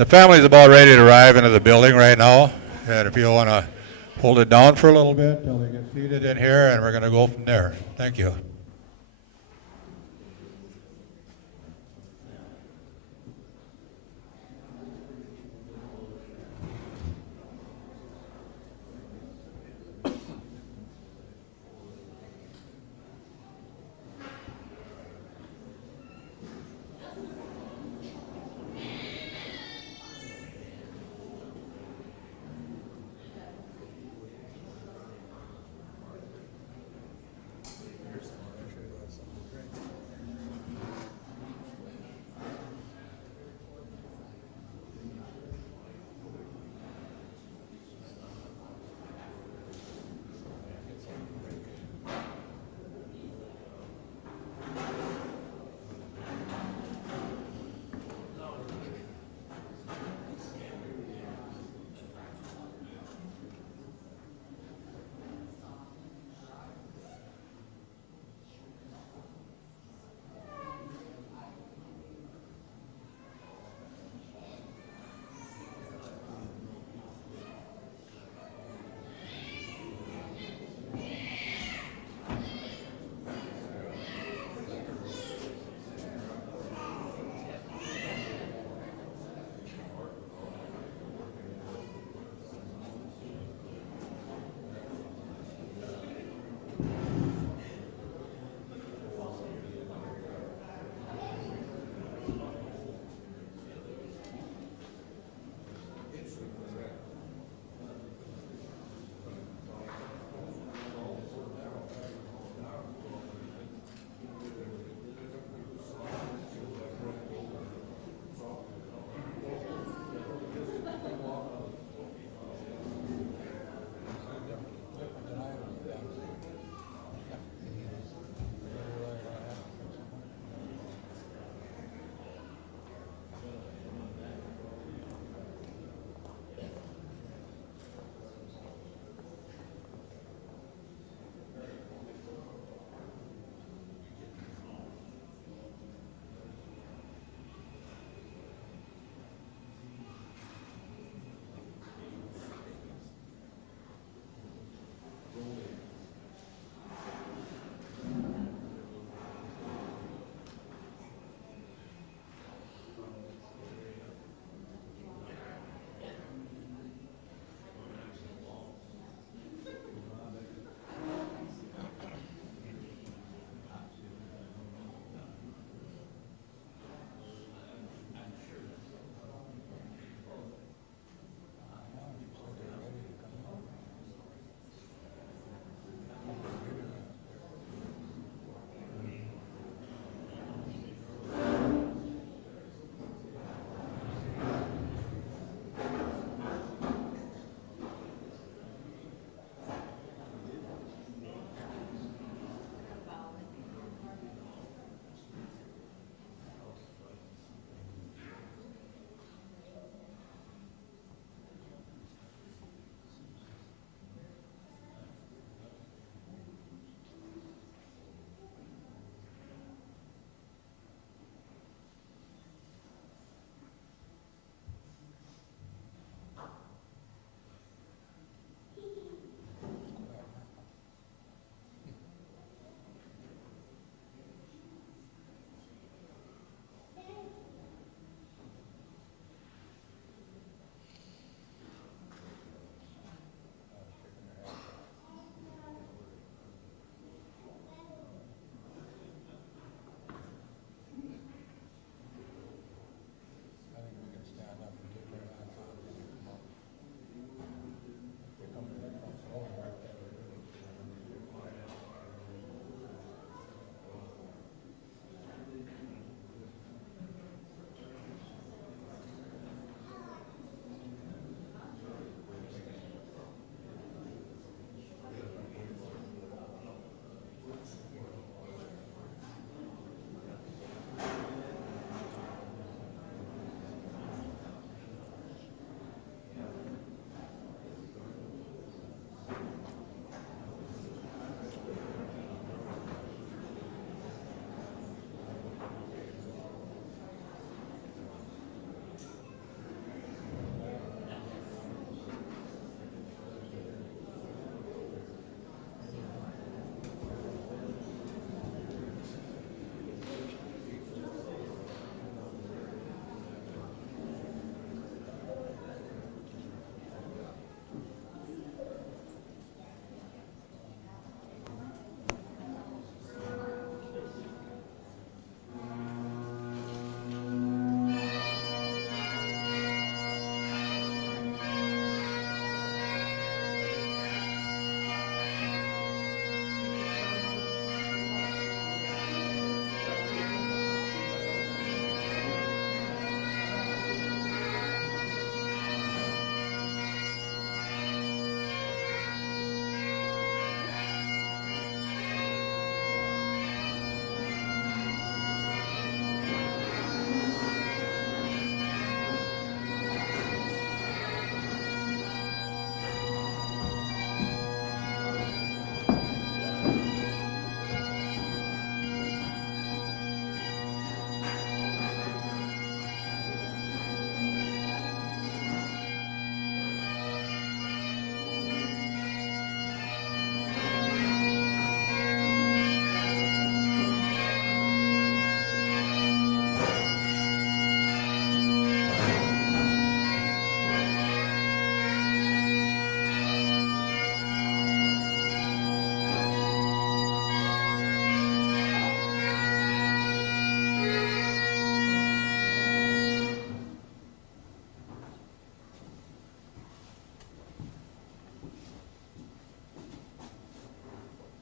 The family's about ready to arrive into the building right now, and if you want to hold it down for a little bit till they get seated in here, and we're going to go from there. Thank you.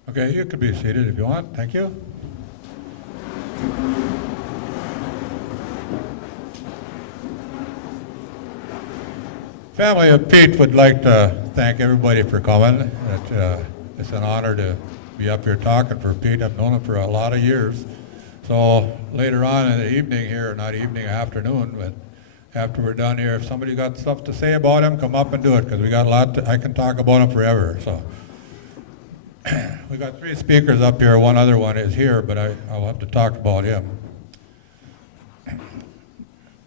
Okay, you could be seated if you want. Thank you. Family of Pete would like to thank everybody for coming. It's an honor to be up here talking for Pete. I've known him for a lot of years. So later on in the evening here, not evening, afternoon, but after we're done here, if somebody got stuff to say about him, come up and do it, because we got a lot I can talk about him forever. So we got 3 speakers up here. One other one is here, but I'll have to talk about him.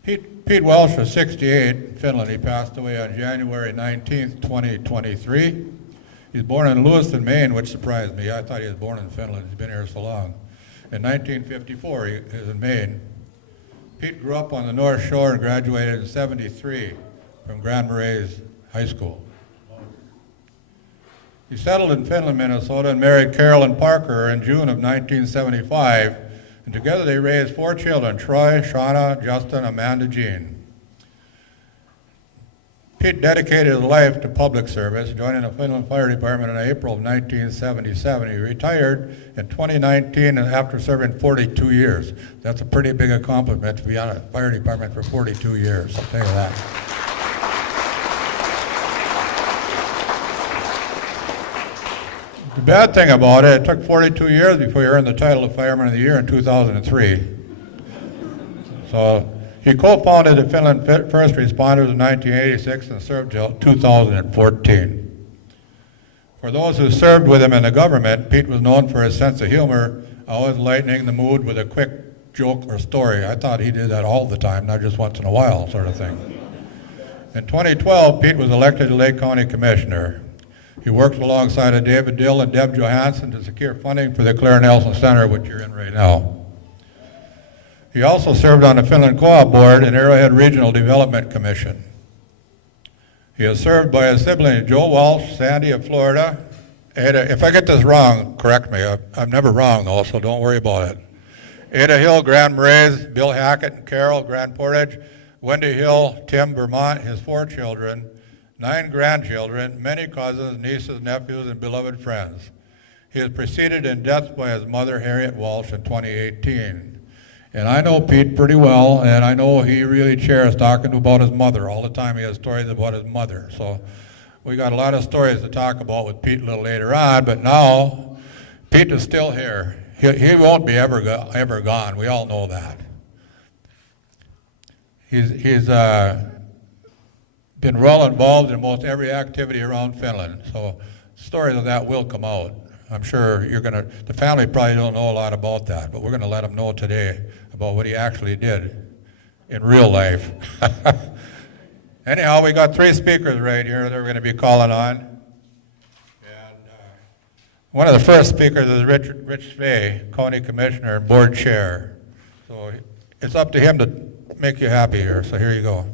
Pete Walsh was 68 in Finland. He passed away on January 19th, 2023. He's born in Lewiston, Maine, which surprised me. I thought he was born in Finland. He's been here so long. In 1954, he was in Maine. Pete grew up on the North Shore and graduated in '73 from Cramer Rd High School. He settled in Finland, Minnesota, and married Carolyn Parker in June of 1975. And together they raised 4 children, Troy, Shauna, Justin, Amanda, Jean. Pete dedicated his life to public service, joining the Finland Fire Department in April of 1977. He retired in 2019 after serving 42 years. That's a pretty big accomplishment to be on a fire department for 42 years, I'll tell you that. The bad thing about it took 42 years before he earned the title of Fireman of the Year in 2003. So he co-founded the Finland First Responders in 1986 and served till 2014. For those who served with him in the government, Pete was known for his sense of humor, always lightening the mood with a quick joke or story. I thought he did that all the time, not just once in a while sort of thing. In 2012, Pete was elected to Lake County Commissioner. He worked alongside of David Dill and Deb Johansson to secure funding for the Claire Nelson Center, which you're in right now. He also served on the Finland Co-op Board and Arrowhead Regional Development Commission. He is served by his siblings, Joe Walsh, Sandy of Florida. Ada, if I get this wrong, correct me. I'm never wrong, though, so don't worry about it. Ada Hill, Grand Marais, Bill Hackett and Carol, Grand Portage, Wendy Hill, Tim Vermont, his 4 children, 9 grandchildren, many cousins, nieces, nephews, and beloved friends. He was preceded in death by his mother, Harriet Walsh, in 2018. And I know Pete pretty well, and I know he really cherished talking about his mother. All the time he has stories about his mother. So we got a lot of stories to talk about with Pete a little later on, but now Pete is still here. He won't be ever gone. We all know that. He's been well involved in most every activity around Finland. So stories of that will come out. I'm sure the family probably don't know a lot about that, but we're going to let them know today about what he actually did in real life. Anyhow, we got 3 speakers right here that we're going to be calling on. And one of the first speakers is Rich Svay, County Commissioner and Board Chair. So it's up to him to make you happy here, so here you go.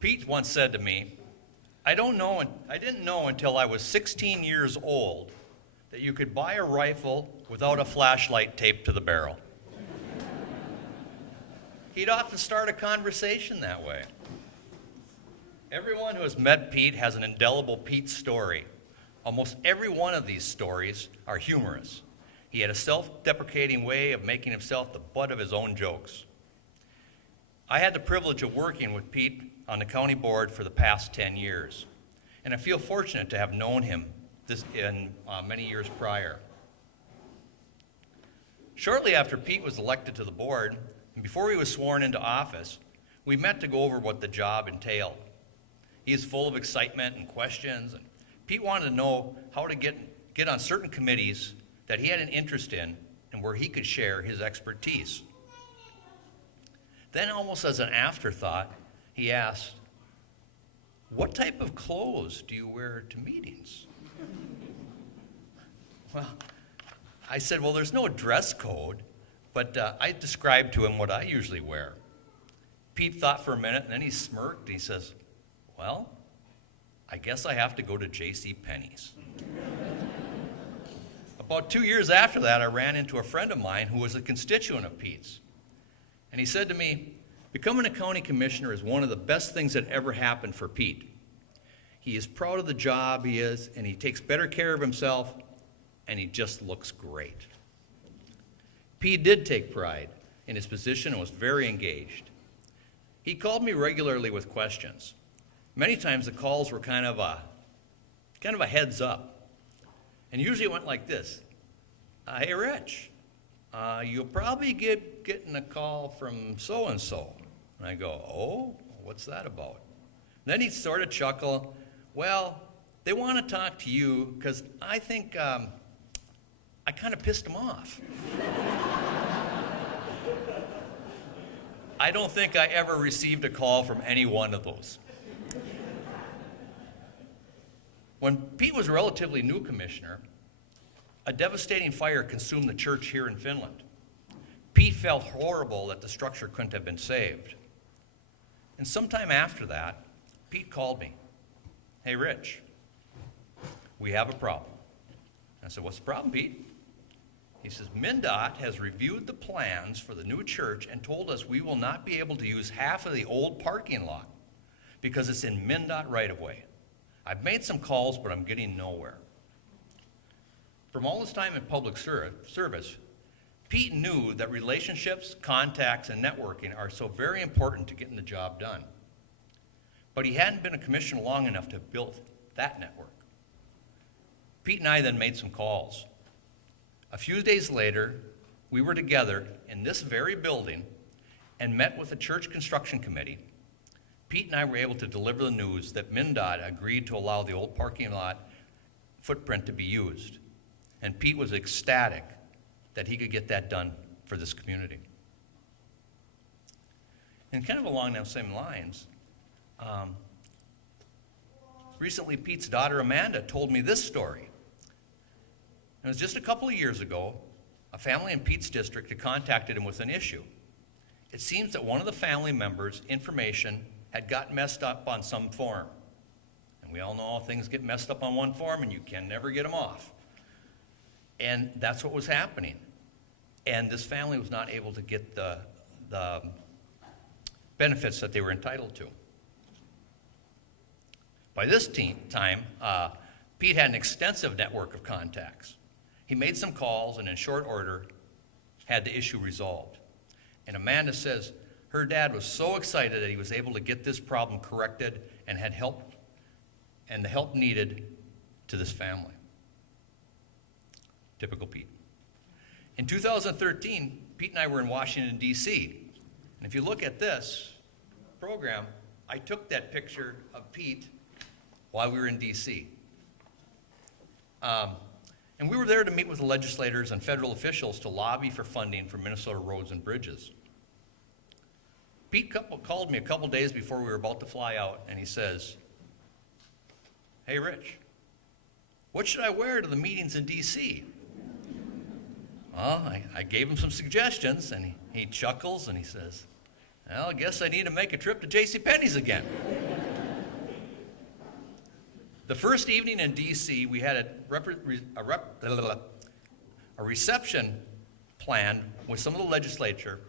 Pete once said to me, I didn't know until I was 16 years old that you could buy a rifle without a flashlight taped to the barrel. He'd often start a conversation that way. Everyone who has met Pete has an indelible Pete story. Almost every one of these stories are humorous. He had a self-deprecating way of making himself the butt of his own jokes. I had the privilege of working with Pete on the county board for the past 10 years, and I feel fortunate to have known him many years prior. Shortly after Pete was elected to the board, and before he was sworn into office, we met to go over what the job entailed. He is full of excitement and questions, and Pete wanted to know how to get on certain committees that he had an interest in and where he could share his expertise. Then, almost as an afterthought, he asked, "What type of clothes do you wear to meetings?" Well, I said, well, there's no dress code, but I described to him what I usually wear. Pete thought for a minute, and then he smirked. He says, well, I guess I have to go to J.C. Penney's. About 2 years after that, I ran into a friend of mine who was a constituent of Pete's. And he said to me, becoming a county commissioner is one of the best things that ever happened for Pete. He is proud of the job he is, and he takes better care of himself, and he just looks great. Pete did take pride in his position and was very engaged. He called me regularly with questions. Many times the calls were kind of a heads up. And usually it went like this. Hey, Rich, you'll probably getting a call from so-and-so. And I go, oh, what's that about? Then he'd sort of chuckle, well, they want to talk to you because I think I kind of pissed them off. I don't think I ever received a call from any one of those. When Pete was a relatively new commissioner, a devastating fire consumed the church here in Finland. Pete felt horrible that the structure couldn't have been saved. And sometime after that, Pete called me. Hey, Rich, we have a problem. I said, what's the problem, Pete? He says, MnDOT has reviewed the plans for the new church and told us we will not be able to use half of the old parking lot because it's in MnDOT right-of-way. I've made some calls, but I'm getting nowhere. From all his time in public service, Pete knew that relationships, contacts, and networking are so very important to getting the job done. But he hadn't been a commissioner long enough to have built that network. Pete and I then made some calls. A few days later, we were together in this very building and met with the church construction committee. Pete and I were able to deliver the news that MnDOT agreed to allow the old parking lot footprint to be used. And Pete was ecstatic that he could get that done for this community. And kind of along those same lines, recently Pete's daughter Amanda told me this story. It was just a couple of years ago, a family in Pete's district had contacted him with an issue. It seems that one of the family members' information had got messed up on some form. And we all know how things get messed up on one form and you can never get them off. And that's what was happening. And this family was not able to get the benefits that they were entitled to. By this time, Pete had an extensive network of contacts. He made some calls and in short order had the issue resolved. And Amanda says her dad was so excited that he was able to get this problem corrected and had help and the help needed to this family. Typical Pete. In 2013, Pete and I were in Washington, D.C. And if you look at this program, I took that picture of Pete while we were in D.C. And we were there to meet with the legislators and federal officials to lobby for funding for Minnesota roads and bridges. Pete called me a couple days before we were about to fly out, and he says, hey, Rich, what should I wear to the meetings in D.C.? Well, I gave him some suggestions, and he chuckles, and he says, well, I guess I need to make a trip to JCPenney's again. The first evening in D.C., we had a reception planned with some of the legislature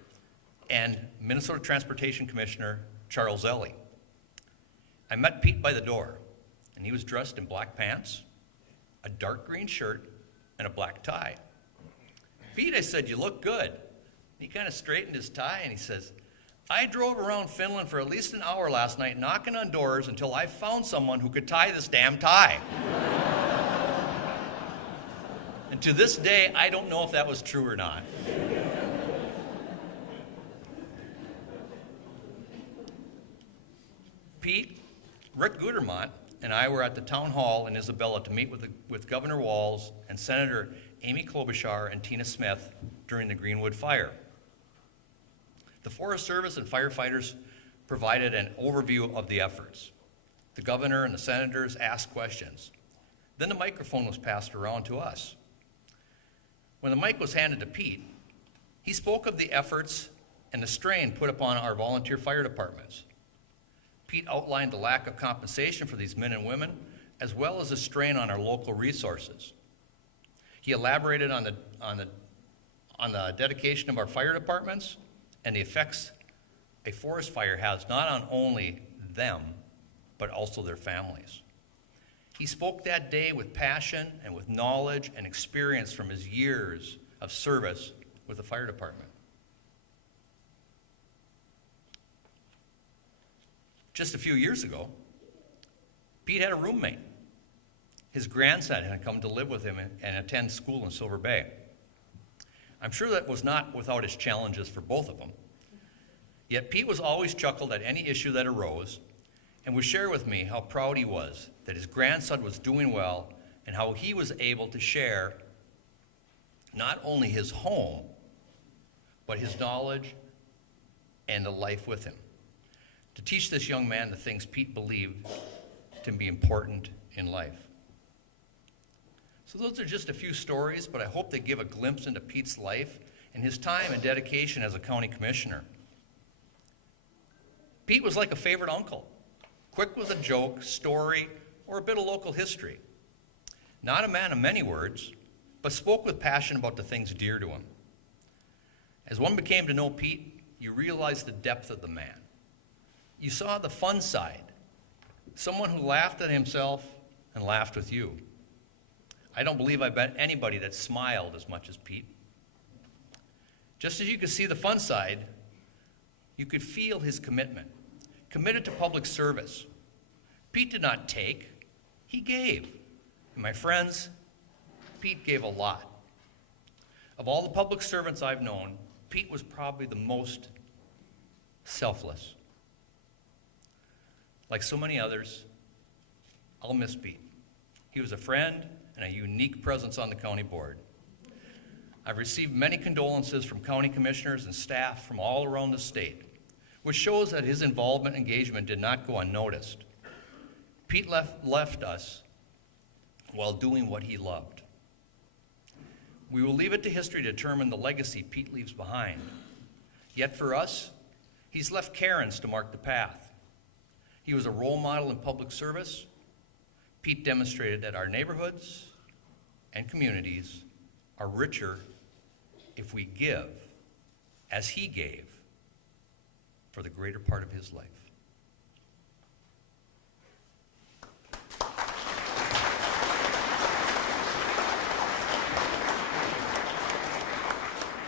and Minnesota Transportation Commissioner Charles Ellie. I met Pete by the door, and he was dressed in black pants, a dark green shirt, and a black tie. Pete, I said, you look good. He kind of straightened his tie, and he says, I drove around Finland for at least an hour last night knocking on doors until I found someone who could tie this damn tie. And to this day, I don't know if that was true or not. Pete, Rick Gutermont, and I were at the town hall in Isabella to meet with Governor Walz and Senator Amy Klobuchar and Tina Smith during the Greenwood fire. The Forest Service and firefighters provided an overview of the efforts. The governor and the senators asked questions. Then the microphone was passed around to us. When the mic was handed to Pete, he spoke of the efforts and the strain put upon our volunteer fire departments. Pete outlined the lack of compensation for these men and women, as well as the strain on our local resources. He elaborated on the dedication of our fire departments and the effects a forest fire has not on only them, but also their families. He spoke that day with passion and with knowledge and experience from his years of service with the fire department. Just a few years ago, Pete had a roommate. His grandson had come to live with him and attend school in Silver Bay. I'm sure that was not without its challenges for both of them. Yet Pete was always chuckled at any issue that arose and would share with me how proud he was that his grandson was doing well and how he was able to share not only his home, but his knowledge and the life with him, to teach this young man the things Pete believed to be important in life. So those are just a few stories, but I hope they give a glimpse into Pete's life and his time and dedication as a county commissioner. Pete was like a favorite uncle, quick with a joke, story, or a bit of local history. Not a man of many words, but spoke with passion about the things dear to him. As one became to know Pete, you realized the depth of the man. You saw the fun side, someone who laughed at himself and laughed with you. I don't believe I've met anybody that smiled as much as Pete. Just as you could see the fun side, you could feel his commitment, committed to public service. Pete did not take, he gave. And my friends, Pete gave a lot. Of all the public servants I've known, Pete was probably the most selfless. Like so many others, I'll miss Pete. He was a friend and a unique presence on the county board. I've received many condolences from county commissioners and staff from all around the state, which shows that his involvement and engagement did not go unnoticed. Pete left us while doing what he loved. We will leave it to history to determine the legacy Pete leaves behind. Yet for us, he's left Karens to mark the path. He was a role model in public service. Pete demonstrated that our neighborhoods and communities are richer if we give as he gave for the greater part of his life.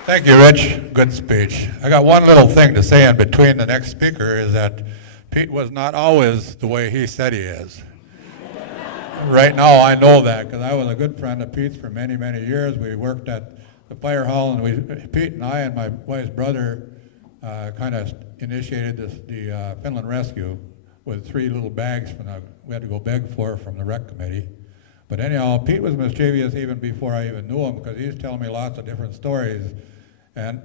Thank you, Rich. Good speech. I got one little thing to say in between the next speaker is that Pete was not always the way he said he is. Right now I know that because I was a good friend of Pete's for many, many years. We worked at the fire hall, and Pete and I and my wife's brother kind of initiated the Finland Rescue with 3 little bags we had to go beg for from the rec committee. But anyhow, Pete was mischievous even before I even knew him because he's telling me lots of different stories. And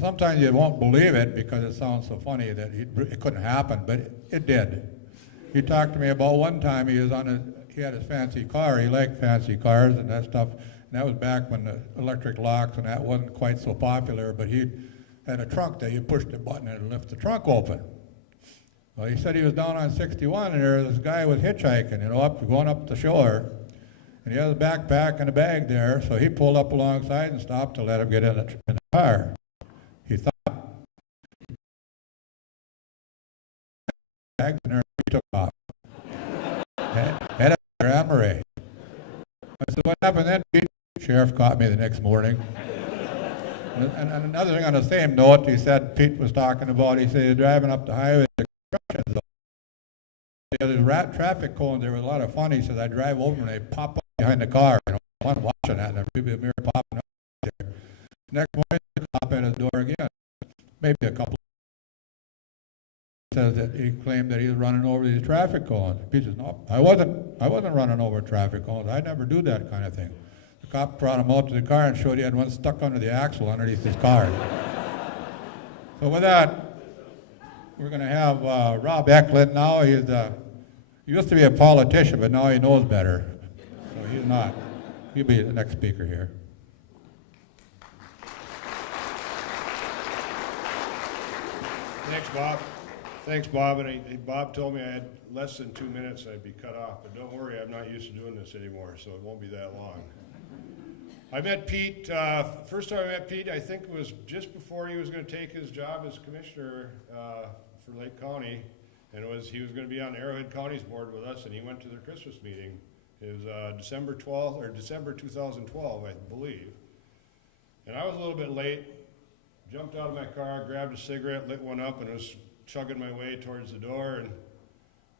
sometimes you won't believe it because it sounds so funny that it couldn't happen, but it did. He talked to me about one time he had his fancy car. He liked fancy cars and that stuff. And that was back when the electric locks and that wasn't quite so popular, but he had a trunk that you pushed the button and it lift the trunk open. Well, he said he was down on 61 and this guy was hitchhiking, going up the shore. And he had a backpack and a bag there, so he pulled up alongside and stopped to let him get in the car. He thought, bags in there, he took off. Had a Cramer Rd. I said, what happened then, Pete? The sheriff caught me the next morning. And another thing on the same note, he said, Pete was talking about, he said, driving up the highway, the construction zone. There's traffic cones, there was a lot of fun. He said, I drive over and they pop up behind the car. I'm watching that, and there'd be a mirror popping up there. Next morning, the cop at his door again. Maybe a couple. Says that he claimed that he was running over these traffic cones. He says, no, I wasn't running over traffic cones. I never do that kind of thing. The cop brought him out to the car and showed he had one stuck under the axle underneath his car. So with that, we're going to have Rob Eklund now. He used to be a politician, but now he knows better. So he's not. He'll be the next speaker here. Thanks, Bob. Thanks, Bob. And Bob told me I had less than 2 minutes and I'd be cut off. But don't worry, I'm not used to doing this anymore, so it won't be that long. I met Pete, first time I met Pete, I think it was just before he was gonna take his job as commissioner, for Lake County. And he was gonna be on Arrowhead County's board with us, and he went to their Christmas meeting. It was, December 12th, or December 2012, I believe. And I was a little bit late, jumped out of my car, grabbed a cigarette, lit one up, and was chugging my way towards the door, and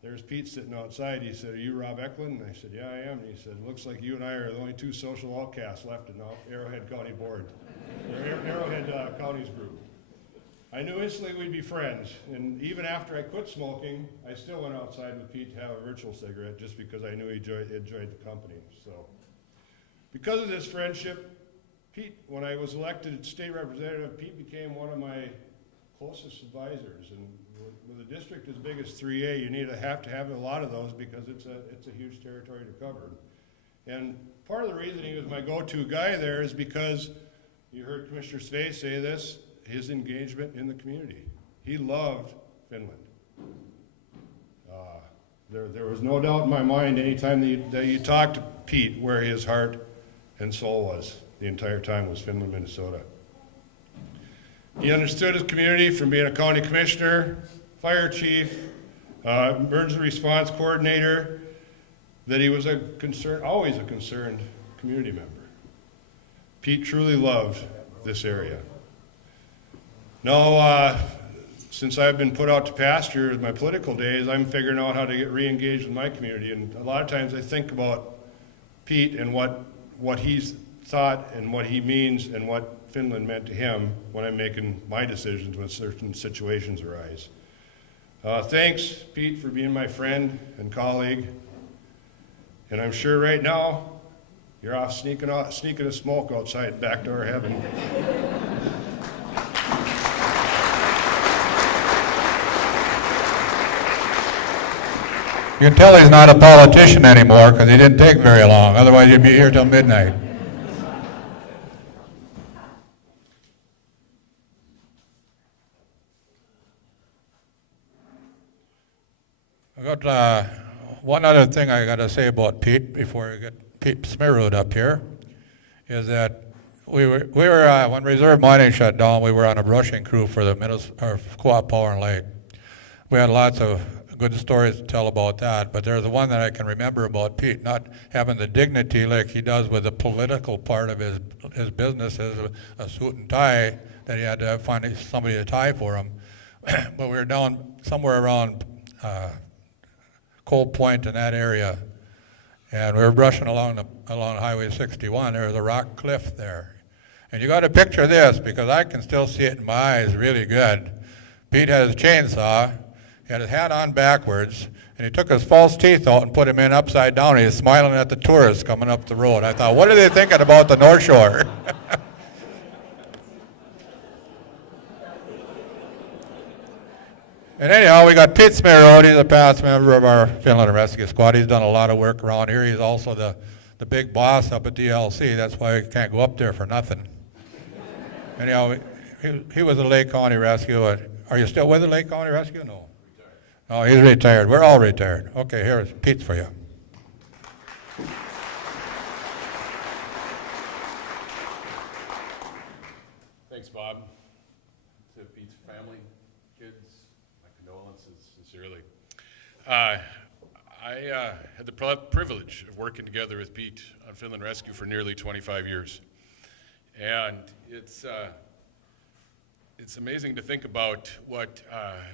there's Pete sitting outside. He said, "Are you Rob Eklund?" And I said, "Yeah, I am." And he said, "Looks like you and I are the only two social outcasts left in the Arrowhead County Board, or Arrowhead County's group." I knew instantly we'd be friends, and even after I quit smoking, I still went outside with Pete to have a virtual cigarette just because I knew he enjoyed the company. So, because of this friendship, Pete, when I was elected state representative, Pete became one of my closest advisors. And with a district as big as 3A, you have to have a lot of those because it's a huge territory to cover. And part of the reason he was my go-to guy there is because you heard Commissioner Svei say this, his engagement in the community. He loved Finland. There was no doubt in my mind anytime that you talked to Pete where his heart and soul was the entire time was Finland, Minnesota. He understood his community from being a county commissioner, fire chief, emergency response coordinator, that he was always a concerned community member. Pete truly loved this area. Now, since I've been put out to pasture with my political days, I'm figuring out how to get re-engaged with my community. And a lot of times I think about Pete and what he's thought and what he means and what Finland meant to him when I'm making my decisions when certain situations arise. Thanks, Pete, for being my friend and colleague. And I'm sure right now you're off sneaking a smoke outside backdoor heaven. You can tell he's not a politician anymore because he didn't take very long. Otherwise, he'd be here till midnight. I got one other thing I got to say about Pete before I get Pete Smirrud up here, is that we were when reserve mining shut down, we were on a brushing crew for the Squaw Lake. We had lots of good stories to tell about that, but there's the one that I can remember about Pete not having the dignity like he does with the political part of his business as a suit and tie, that he had to find somebody to tie for him. But we were down somewhere around Coal Point in that area, and we were brushing along Highway 61. There was a rock cliff there. And you got to picture this, because I can still see it in my eyes really good. Pete had his chainsaw, he had his hat on backwards, and he took his false teeth out and put them in upside down. He was smiling at the tourists coming up the road. I thought, what are they thinking about the North Shore? And anyhow, we got Pete Smirrud. He's a past member of our Finland Rescue Squad. He's done a lot of work around here. He's also the big boss up at DLC. That's why we can't go up there for nothing. Anyhow, he was a Lake County Rescue. Are you still with the Lake County Rescue? No. Oh, he's retired. We're all retired. Okay, here's Pete for you. Thanks, Bob. To Pete's family, kids, my condolences, sincerely. I had the privilege of working together with Pete on Finland Rescue for nearly 25 years. And it's amazing to think about what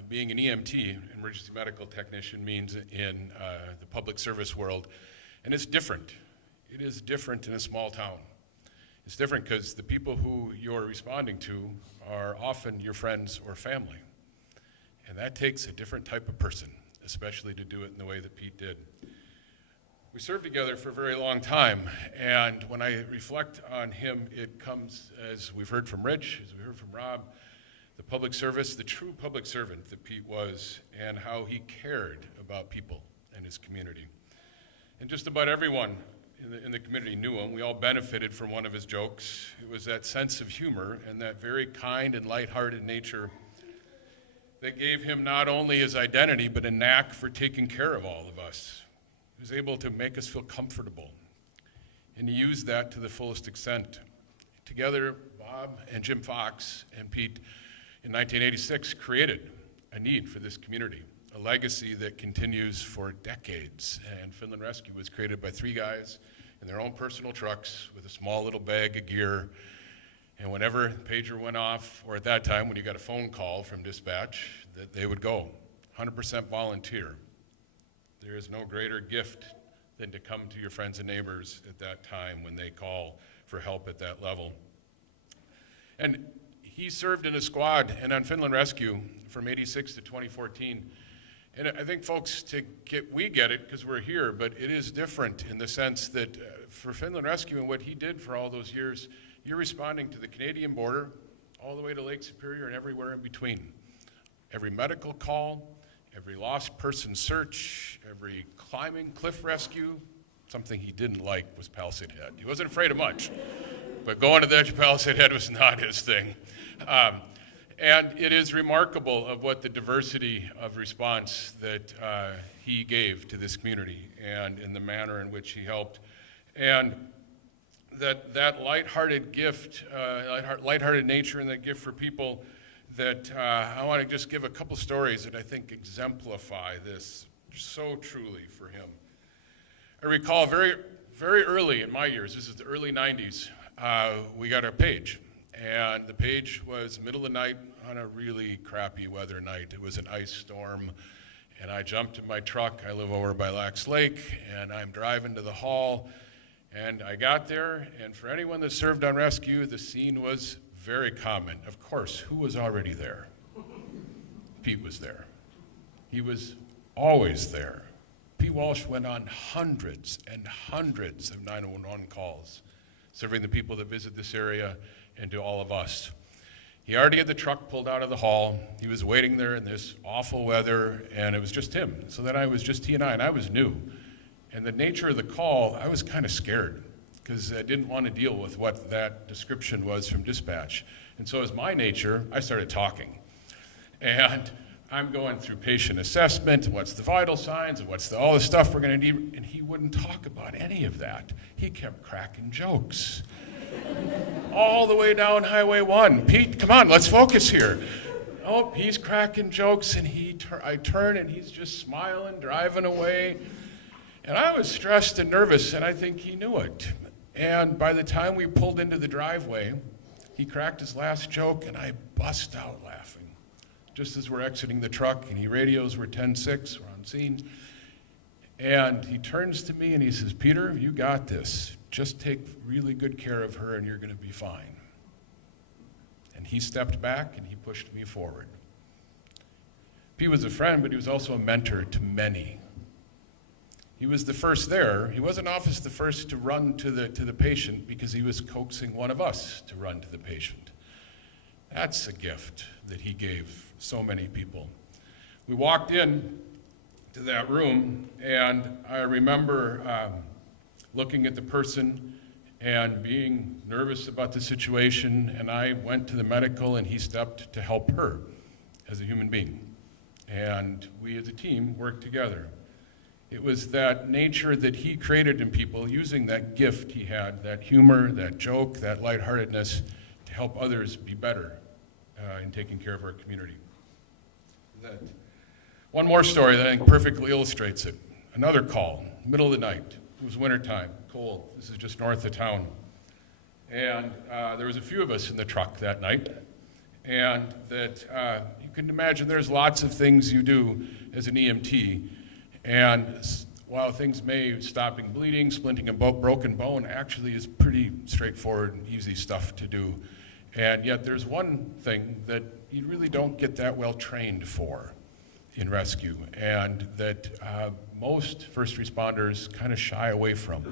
being an EMT, emergency medical technician, means in the public service world. And it's different. It is different in a small town. It's different because the people who you're responding to are often your friends or family. And that takes a different type of person, especially to do it in the way that Pete did. We served together for a very long time, and when I reflect on him, it comes, as we've heard from Rich, as we heard from Rob, the public service, the true public servant that Pete was, and how he cared about people and his community. And just about everyone in the community knew him. We all benefited from one of his jokes. It was that sense of humor and that very kind and lighthearted nature that gave him not only his identity, but a knack for taking care of all of us. He was able to make us feel comfortable and he used that to the fullest extent. Together, Bob and Jim Fox and Pete in 1986 created a need for this community, a legacy that continues for decades. And Finland Rescue was created by 3 guys in their own personal trucks with a small little bag of gear. And whenever the pager went off, or at that time when you got a phone call from dispatch, that they would go, 100% volunteer. There is no greater gift than to come to your friends and neighbors at that time when they call for help at that level. And he served in a squad and on Finland Rescue from 86 to 2014. And I think folks, we get it because we're here, but it is different in the sense that for Finland Rescue and what he did for all those years, you're responding to the Canadian border, all the way to Lake Superior and everywhere in between. Every medical call, every lost person search, every climbing cliff rescue. Something he didn't like was Palisade Head. He wasn't afraid of much, but going to the edge of Palisade Head was not his thing. And it is remarkable of what the diversity of response that he gave to this community and in the manner in which he helped. And that lighthearted gift, lighthearted nature and that gift for people that I want to just give a couple stories that I think exemplify this so truly for him. I recall very, very early in my years, this is the early 90s, we got a page. And the page was middle of the night on a really crappy weather night. It was an ice storm. And I jumped in my truck. I live over by Lax Lake. And I'm driving to the hall. And I got there, and for anyone that served on rescue, the scene was very common. Of course, who was already there? Pete was there. He was always there. Pete Walsh went on hundreds and hundreds of 911 calls, serving the people that visit this area and to all of us. He already had the truck pulled out of the hall. He was waiting there in this awful weather, and it was just him. So then I was just he and I was new. And the nature of the call, I was kind of scared because I didn't want to deal with what that description was from dispatch. And so as my nature, I started talking. And I'm going through patient assessment, what's the vital signs, and what's all the stuff we're going to need. And he wouldn't talk about any of that. He kept cracking jokes. All the way down Highway 1. Pete, come on, let's focus here. Oh, he's cracking jokes, and I turn, and he's just smiling, driving away. And I was stressed and nervous, and I think he knew it. And by the time we pulled into the driveway, he cracked his last joke, and I bust out laughing. Just as we're exiting the truck, and he radios, we're 10-6, we're on scene. And he turns to me, and he says, "Peter, you got this. Just take really good care of her, and you're going to be fine." And he stepped back, and he pushed me forward. Pete was a friend, but he was also a mentor to many. He was the first there. He wasn't always the first to run to the patient because he was coaxing one of us to run to the patient. That's a gift that he gave so many people. We walked in to that room, and I remember looking at the person and being nervous about the situation, and I went to the medical, and he stepped to help her as a human being. And we as a team worked together. It was that nature that he created in people, using that gift he had, that humor, that joke, that lightheartedness, to help others be better in taking care of our community. One more story that I think perfectly illustrates it. Another call, middle of the night. It was wintertime, cold. This is just north of town. And there was a few of us in the truck that night. And that you can imagine there's lots of things you do as an EMT. And while things may stopping bleeding, splinting a broken bone actually is pretty straightforward and easy stuff to do. And yet there's one thing that you really don't get that well trained for in rescue, and that most first responders kind of shy away from.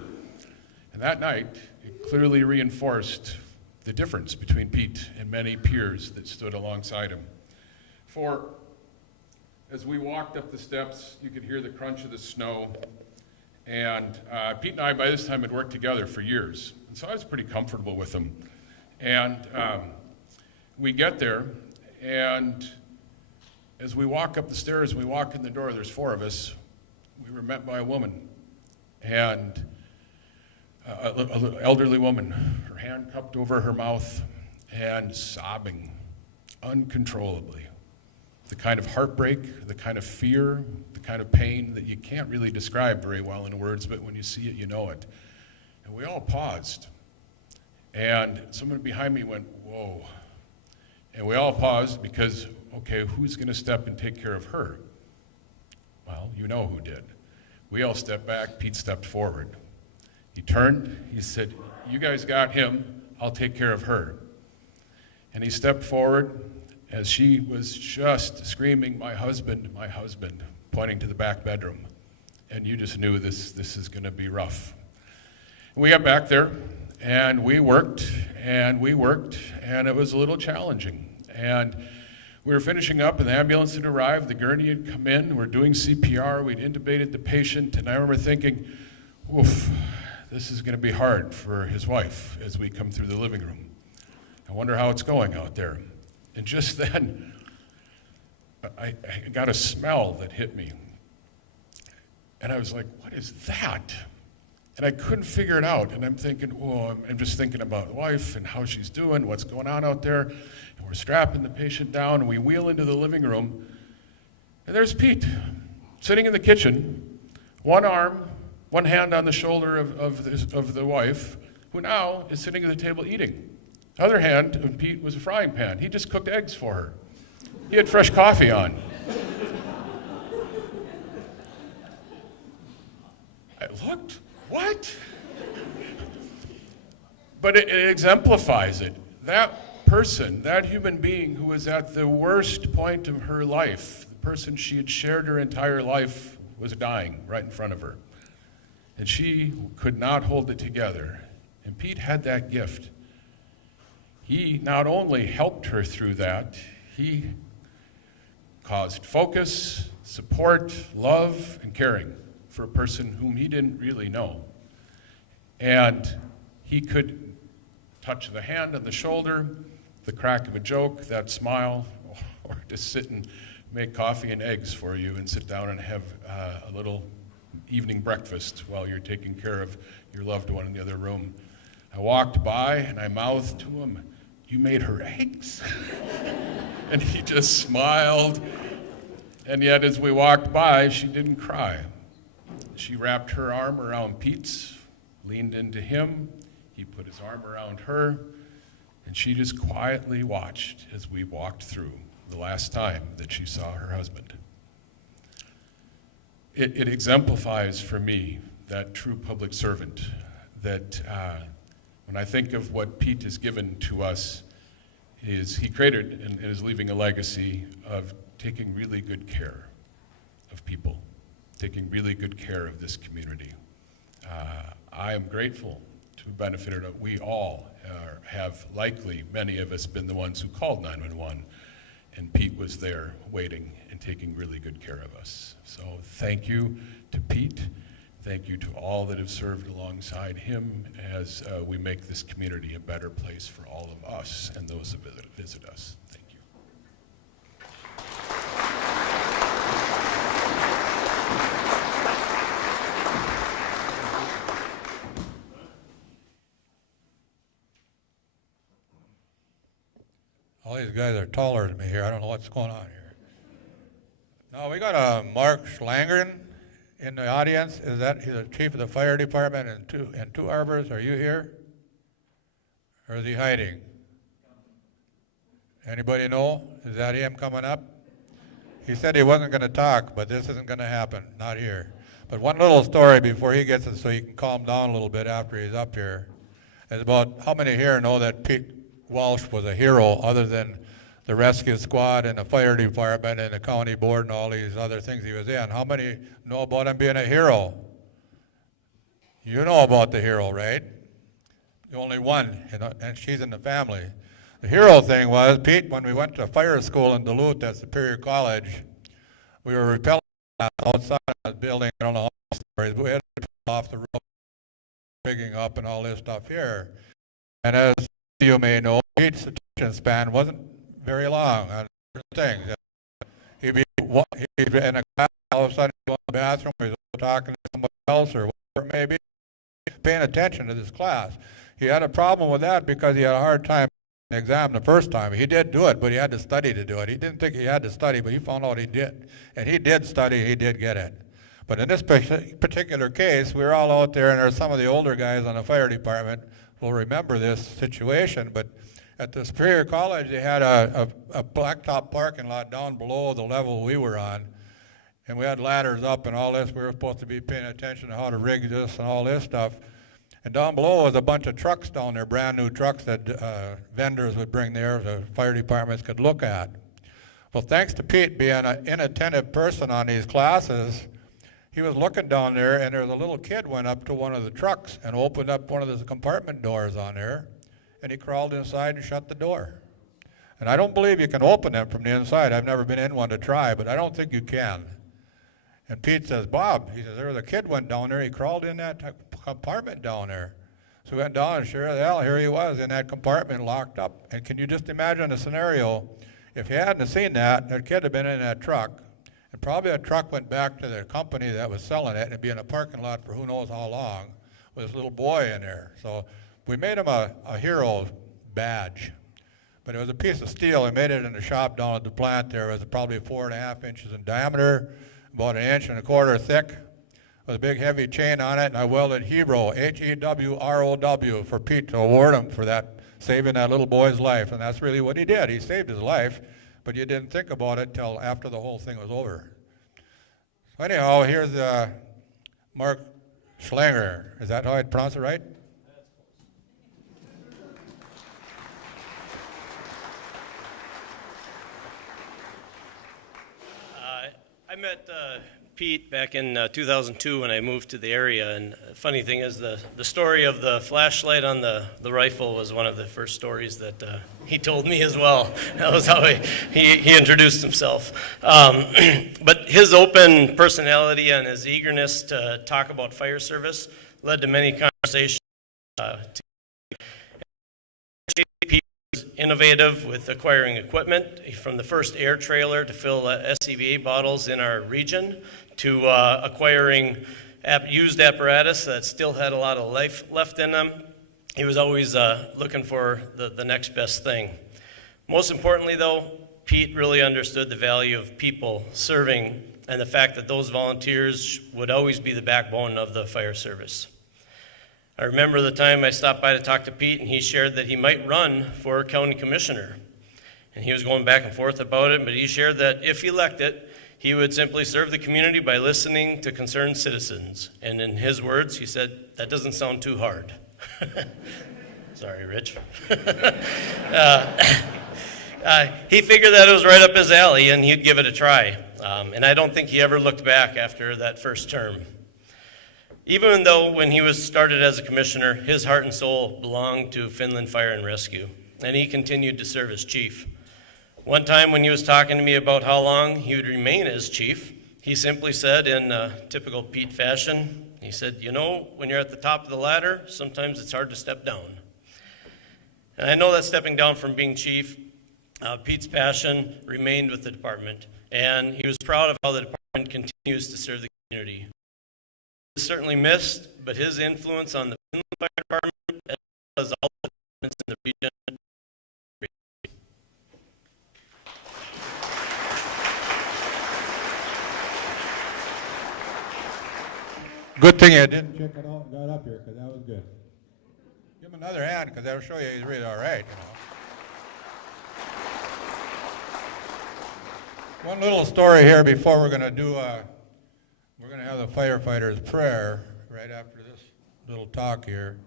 And that night, it clearly reinforced the difference between Pete and many peers that stood alongside him. For as we walked up the steps, you could hear the crunch of the snow. And Pete and I, by this time, had worked together for years. And so I was pretty comfortable with him. And we get there, and as we walk up the stairs, we walk in the door, there's 4 of us. We were met by a woman. And a elderly woman, her hand cupped over her mouth and sobbing uncontrollably. The kind of heartbreak, the kind of fear, the kind of pain that you can't really describe very well in words, but when you see it, you know it. And we all paused. And someone behind me went, whoa. And we all paused because, okay, who's going to step and take care of her? Well, you know who did. We all stepped back. Pete stepped forward. He turned. He said, you guys got him. I'll take care of her. And he stepped forward as she was just screaming, my husband, pointing to the back bedroom. And you just knew this is going to be rough. And we got back there, and we worked, and it was a little challenging. And we were finishing up, and the ambulance had arrived, the gurney had come in, we're doing CPR, we'd intubated the patient, and I remember thinking, oof, this is going to be hard for his wife as we come through the living room. I wonder how it's going out there. And just then, I got a smell that hit me. And I was like, what is that? And I couldn't figure it out. And I'm thinking, oh, I'm just thinking about wife and how she's doing, what's going on out there. And we're strapping the patient down, and we wheel into the living room. And there's Pete, sitting in the kitchen, one arm, one hand on the shoulder of the wife, who now is sitting at the table eating. The other hand of Pete was a frying pan. He just cooked eggs for her. He had fresh coffee on. I looked, what? But it exemplifies it. That person, that human being who was at the worst point of her life, the person she had shared her entire life, was dying right in front of her. And she could not hold it together. And Pete had that gift. He not only helped her through that, he caused focus, support, love, and caring for a person whom he didn't really know. And he could touch the hand on the shoulder, the crack of a joke, that smile, or just sit and make coffee and eggs for you and sit down and have a little evening breakfast while you're taking care of your loved one in the other room. I walked by and I mouthed to him, you made her eggs? And he just smiled. And yet as we walked by, she didn't cry. She wrapped her arm around Pete's, leaned into him. He put his arm around her. And she just quietly watched as we walked through the last time that she saw her husband. It exemplifies for me that true public servant that when I think of what Pete has given to us, is he created and is leaving a legacy of taking really good care of people, taking really good care of this community. I am grateful to have benefited. We all have likely, many of us, been the ones who called 911, and Pete was there waiting and taking really good care of us. So thank you to Pete. Thank you to all that have served alongside him as we make this community a better place for all of us and those that visit us. Thank you. All these guys are taller than me here. I don't know what's going on here. Now we got Mark Schlangren in the audience. He's the chief of the fire department in Two Harbors. Are you here? Or is he hiding? Anybody know? Is that him coming up? He said he wasn't going to talk, but this isn't going to happen. Not here. But one little story before he gets it, so you can calm down a little bit after he's up here, is about how many here know that Pete Walsh was a hero other than the rescue squad and the fire department and the county board and all these other things he was in. How many know about him being a hero? You know about the hero, right? The only one, and she's in the family. The hero thing was, Pete, when we went to fire school in Duluth at Superior College, we were rappelling outside of the building. I don't know all the stories, but we had to pull off the rope, rigging up and all this stuff here. And as you may know, Pete's attention span wasn't very long on certain things. He'd be in a class, all of a sudden he'd go in the bathroom, he'd talking to somebody else or whatever it may be. paying attention to this class. He had a problem with that because he had a hard time the exam the first time. He did do it, but he had to study to do it. He didn't think he had to study, but he found out he did. And he did study, he did get it. But in this particular case, we were all out there, and there's some of the older guys on the fire department will remember this situation, but at the Superior College, they had a blacktop parking lot down below the level we were on, and we had ladders up and all this. We were supposed to be paying attention to how to rig this and all this stuff. And down below was a bunch of trucks down there, brand new trucks that vendors would bring there, the fire departments could look at. Well, thanks to Pete being an inattentive person on these classes, he was looking down there, and there was a little kid went up to one of the trucks and opened up one of the compartment doors on there, and he crawled inside and shut the door. And I don't believe you can open them from the inside. I've never been in one to try, but I don't think you can. And Pete says, Bob, he says, there was a kid went down there, he crawled in that compartment down there. So we went down, and sure as hell, here he was in that compartment locked up. And can you just imagine a scenario, if you hadn't seen that, that kid had been in that truck, and probably that truck went back to the company that was selling it, and it'd be in a parking lot for who knows how long, with this little boy in there. So we made him a hero badge. But it was a piece of steel. We made it in the shop down at the plant there. It was probably 4.5 inches in diameter, about 1.25 inches thick, with a big heavy chain on it, and I welded Hero, H-E-W-R-O-W, for Pete to award him for that, saving that little boy's life. And that's really what he did. He saved his life, but you didn't think about it till after the whole thing was over. So anyhow, here's Mark Schlanger. Is that how I'd pronounce it right? I met Pete back in 2002 when I moved to the area, and the funny thing is the story of the flashlight on the rifle was one of the first stories that he told me as well. That was how he introduced himself. But his open personality and his eagerness to talk about fire service led to many conversations. Pete was innovative with acquiring equipment, from the first air trailer to fill SCBA bottles in our region, to acquiring used apparatus that still had a lot of life left in them. He was always looking for the next best thing. Most importantly, though, Pete really understood the value of people serving and the fact that those volunteers would always be the backbone of the fire service. I remember the time I stopped by to talk to Pete, and he shared that he might run for county commissioner. And he was going back and forth about it, but he shared that if elected, he would simply serve the community by listening to concerned citizens. And in his words, he said, that doesn't sound too hard. Sorry, Rich. He figured that it was right up his alley, and he'd give it a try. And I don't think he ever looked back after that first term. Even though when he was started as a commissioner, his heart and soul belonged to Finland Fire and Rescue, and he continued to serve as chief. One time when he was talking to me about how long he would remain as chief, he simply said in typical Pete fashion, he said, you know, when you're at the top of the ladder, sometimes it's hard to step down. And I know that stepping down from being chief, Pete's passion remained with the department, and he was proud of how the department continues to serve the community. He was certainly missed, but his influence on the Finland Fire Department, as well as all the departments in the region, Good thing I didn't check it out and got up here, because that was good. Give him another hand, because that'll show you he's really all right, you know. One little story here before we're going to do, we're going to have the firefighter's prayer right after this little talk here.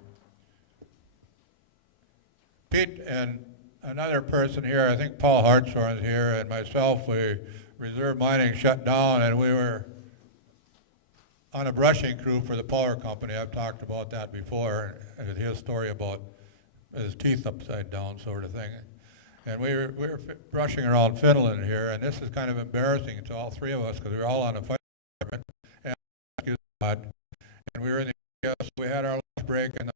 Pete and another person here, I think Paul Hartshorn's here, and myself, Reserve Mining shut down, and we were on a brushing crew for the power company. I've talked about that before, and his story about his teeth upside down sort of thing. And we were brushing around Finland here, and this is kind of embarrassing to all three of us because we were all on the fire department, and we were in the we had our lunch break, and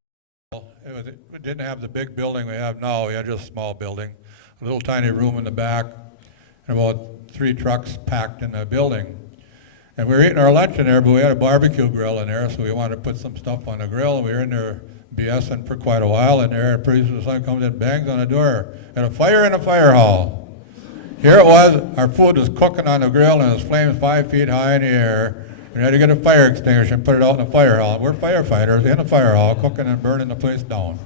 we didn't have the big building we have now. We had just a small building, a little tiny room in the back, and about 3 trucks packed in the building. And we were eating our lunch in there, but we had a barbecue grill in there, so we wanted to put some stuff on the grill. We were in there BSing for quite a while in there, and pretty soon the son comes in, bangs on the door, and a fire in the fire hall. Here it was, our food was cooking on the grill, and it was flames 5 feet high in the air. We had to get a fire extinguisher and put it out in the fire hall. We're firefighters in the fire hall, cooking and burning the place down.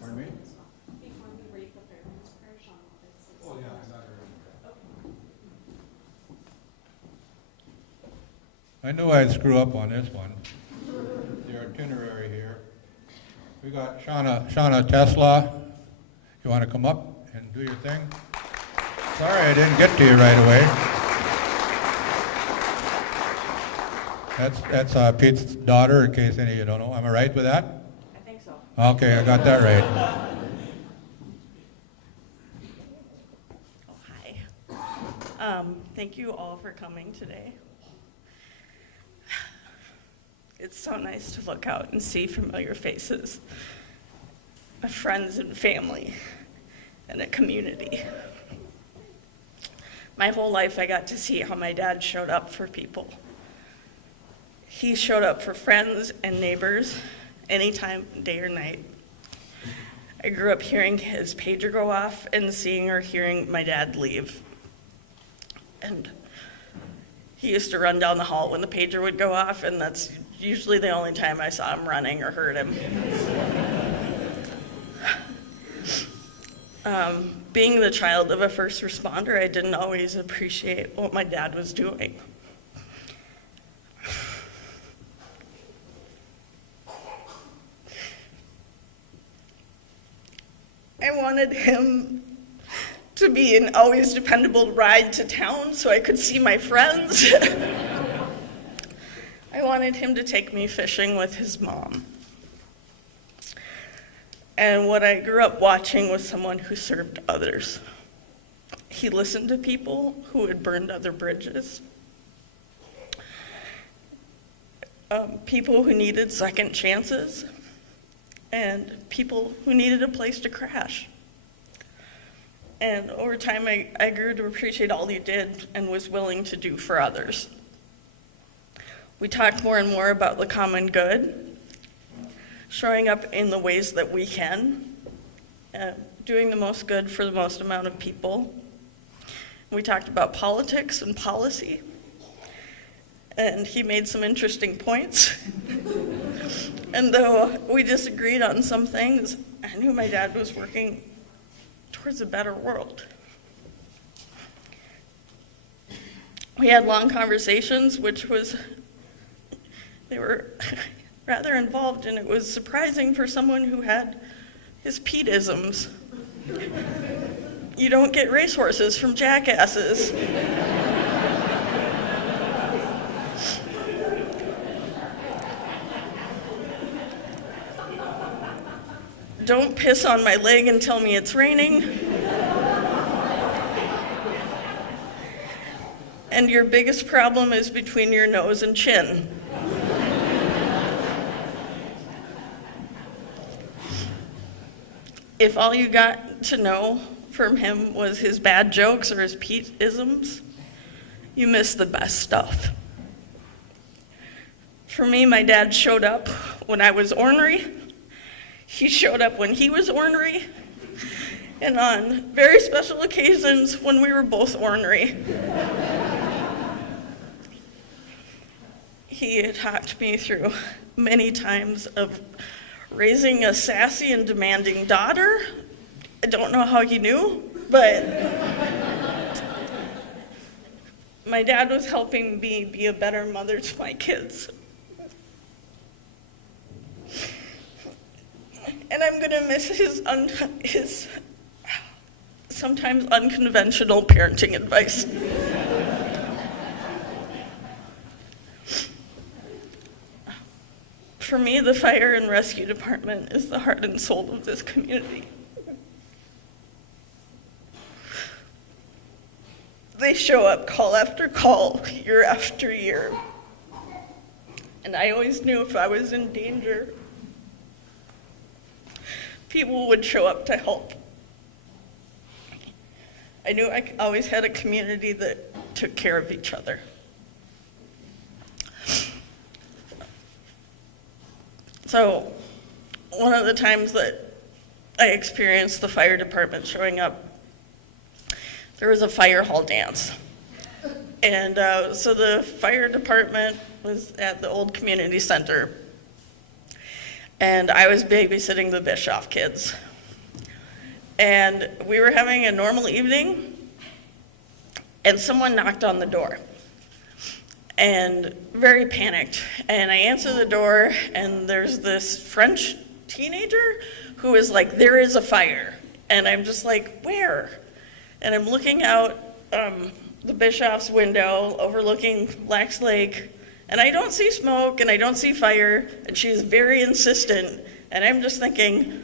Pardon me? Before we read the fireman's prayer, Sean will say Oh, something. yeah, I got her. I knew I'd screw up on this one. The itinerary here. We got Shauna Tesla. You want to come up and do your thing? Sorry I didn't get to you right away. That's Pete's daughter, in case any of you don't know. Am I right with that? I think so. Okay, I got that right. Oh, hi. Thank you all for coming today. It's so nice to look out and see familiar faces of friends and family and a community. My whole life I got to see how my dad showed up for people. He showed up for friends and neighbors anytime, day or night. I grew up hearing his pager go off and seeing or hearing my dad leave. And he used to run down the hall when the pager would go off, and that's usually the only time I saw him running or heard him. Being the child of a first responder, I didn't always appreciate what my dad was doing. I wanted him to be an always dependable ride to town so I could see my friends. I wanted him to take me fishing with his mom. And what I grew up watching was someone who served others. He listened to people who had burned other bridges, people who needed second chances, and people who needed a place to crash. And over time, I grew to appreciate all he did and was willing to do for others. We talked more and more about the common good, showing up in the ways that we can, doing the most good for the most amount of people. We talked about politics and policy, and he made some interesting points. And though we disagreed on some things, I knew my dad was working towards a better world. We had long conversations, they were rather involved, and it was surprising for someone who had his Pete-isms. You don't get racehorses from jackasses. Don't piss on my leg and tell me it's raining. And your biggest problem is between your nose and chin. If all you got to know from him was his bad jokes or his Pete-isms, you missed the best stuff. For me, my dad showed up when I was ornery. He showed up when he was ornery, and on very special occasions when we were both ornery. He talked me through many times of raising a sassy and demanding daughter. I don't know how he knew, but my dad was helping me be a better mother to my kids. And I'm gonna miss his sometimes unconventional parenting advice. For me, the fire and rescue department is the heart and soul of this community. They show up call after call, year after year. And I always knew if I was in danger, people would show up to help. I knew I always had a community that took care of each other. So, one of the times that I experienced the fire department showing up, there was a fire hall dance. And so the fire department was at the old community center. And I was babysitting the Bischoff kids. And we were having a normal evening, and someone knocked on the door. And very panicked. And I answer the door, and there's this French teenager who is like, "There is a fire." And I'm just like, "Where?" And I'm looking out the Bischoff's window overlooking Lax Lake, and I don't see smoke and I don't see fire, and she's very insistent, and I'm just thinking,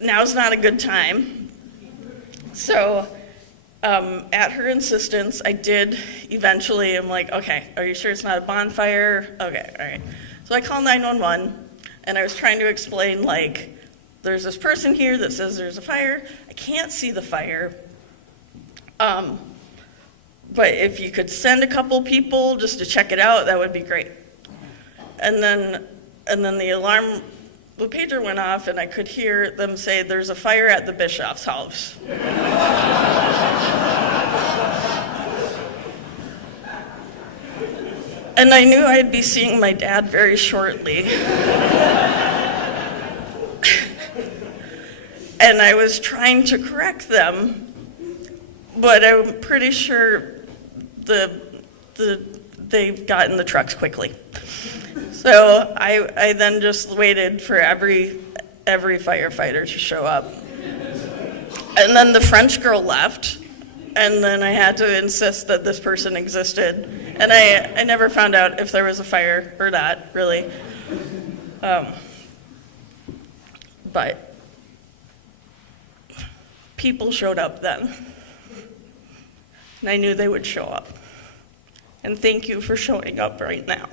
now's not a good time. So at her insistence, I did eventually, I'm like, okay, are you sure it's not a bonfire? Okay, all right. So I called 911, and I was trying to explain, like, there's this person here that says there's a fire. I can't see the fire. But if you could send a couple people just to check it out, that would be great. And then the alarm, the pager went off, and I could hear them say, "There's a fire at the Bischoff's house." And I knew I'd be seeing my dad very shortly. And I was trying to correct them, but I'm pretty sure they got in the trucks quickly. So I then just waited for every firefighter to show up. And then the French girl left, and then I had to insist that this person existed. And I never found out if there was a fire or not, really. But people showed up then. And I knew they would show up. And thank you for showing up right now.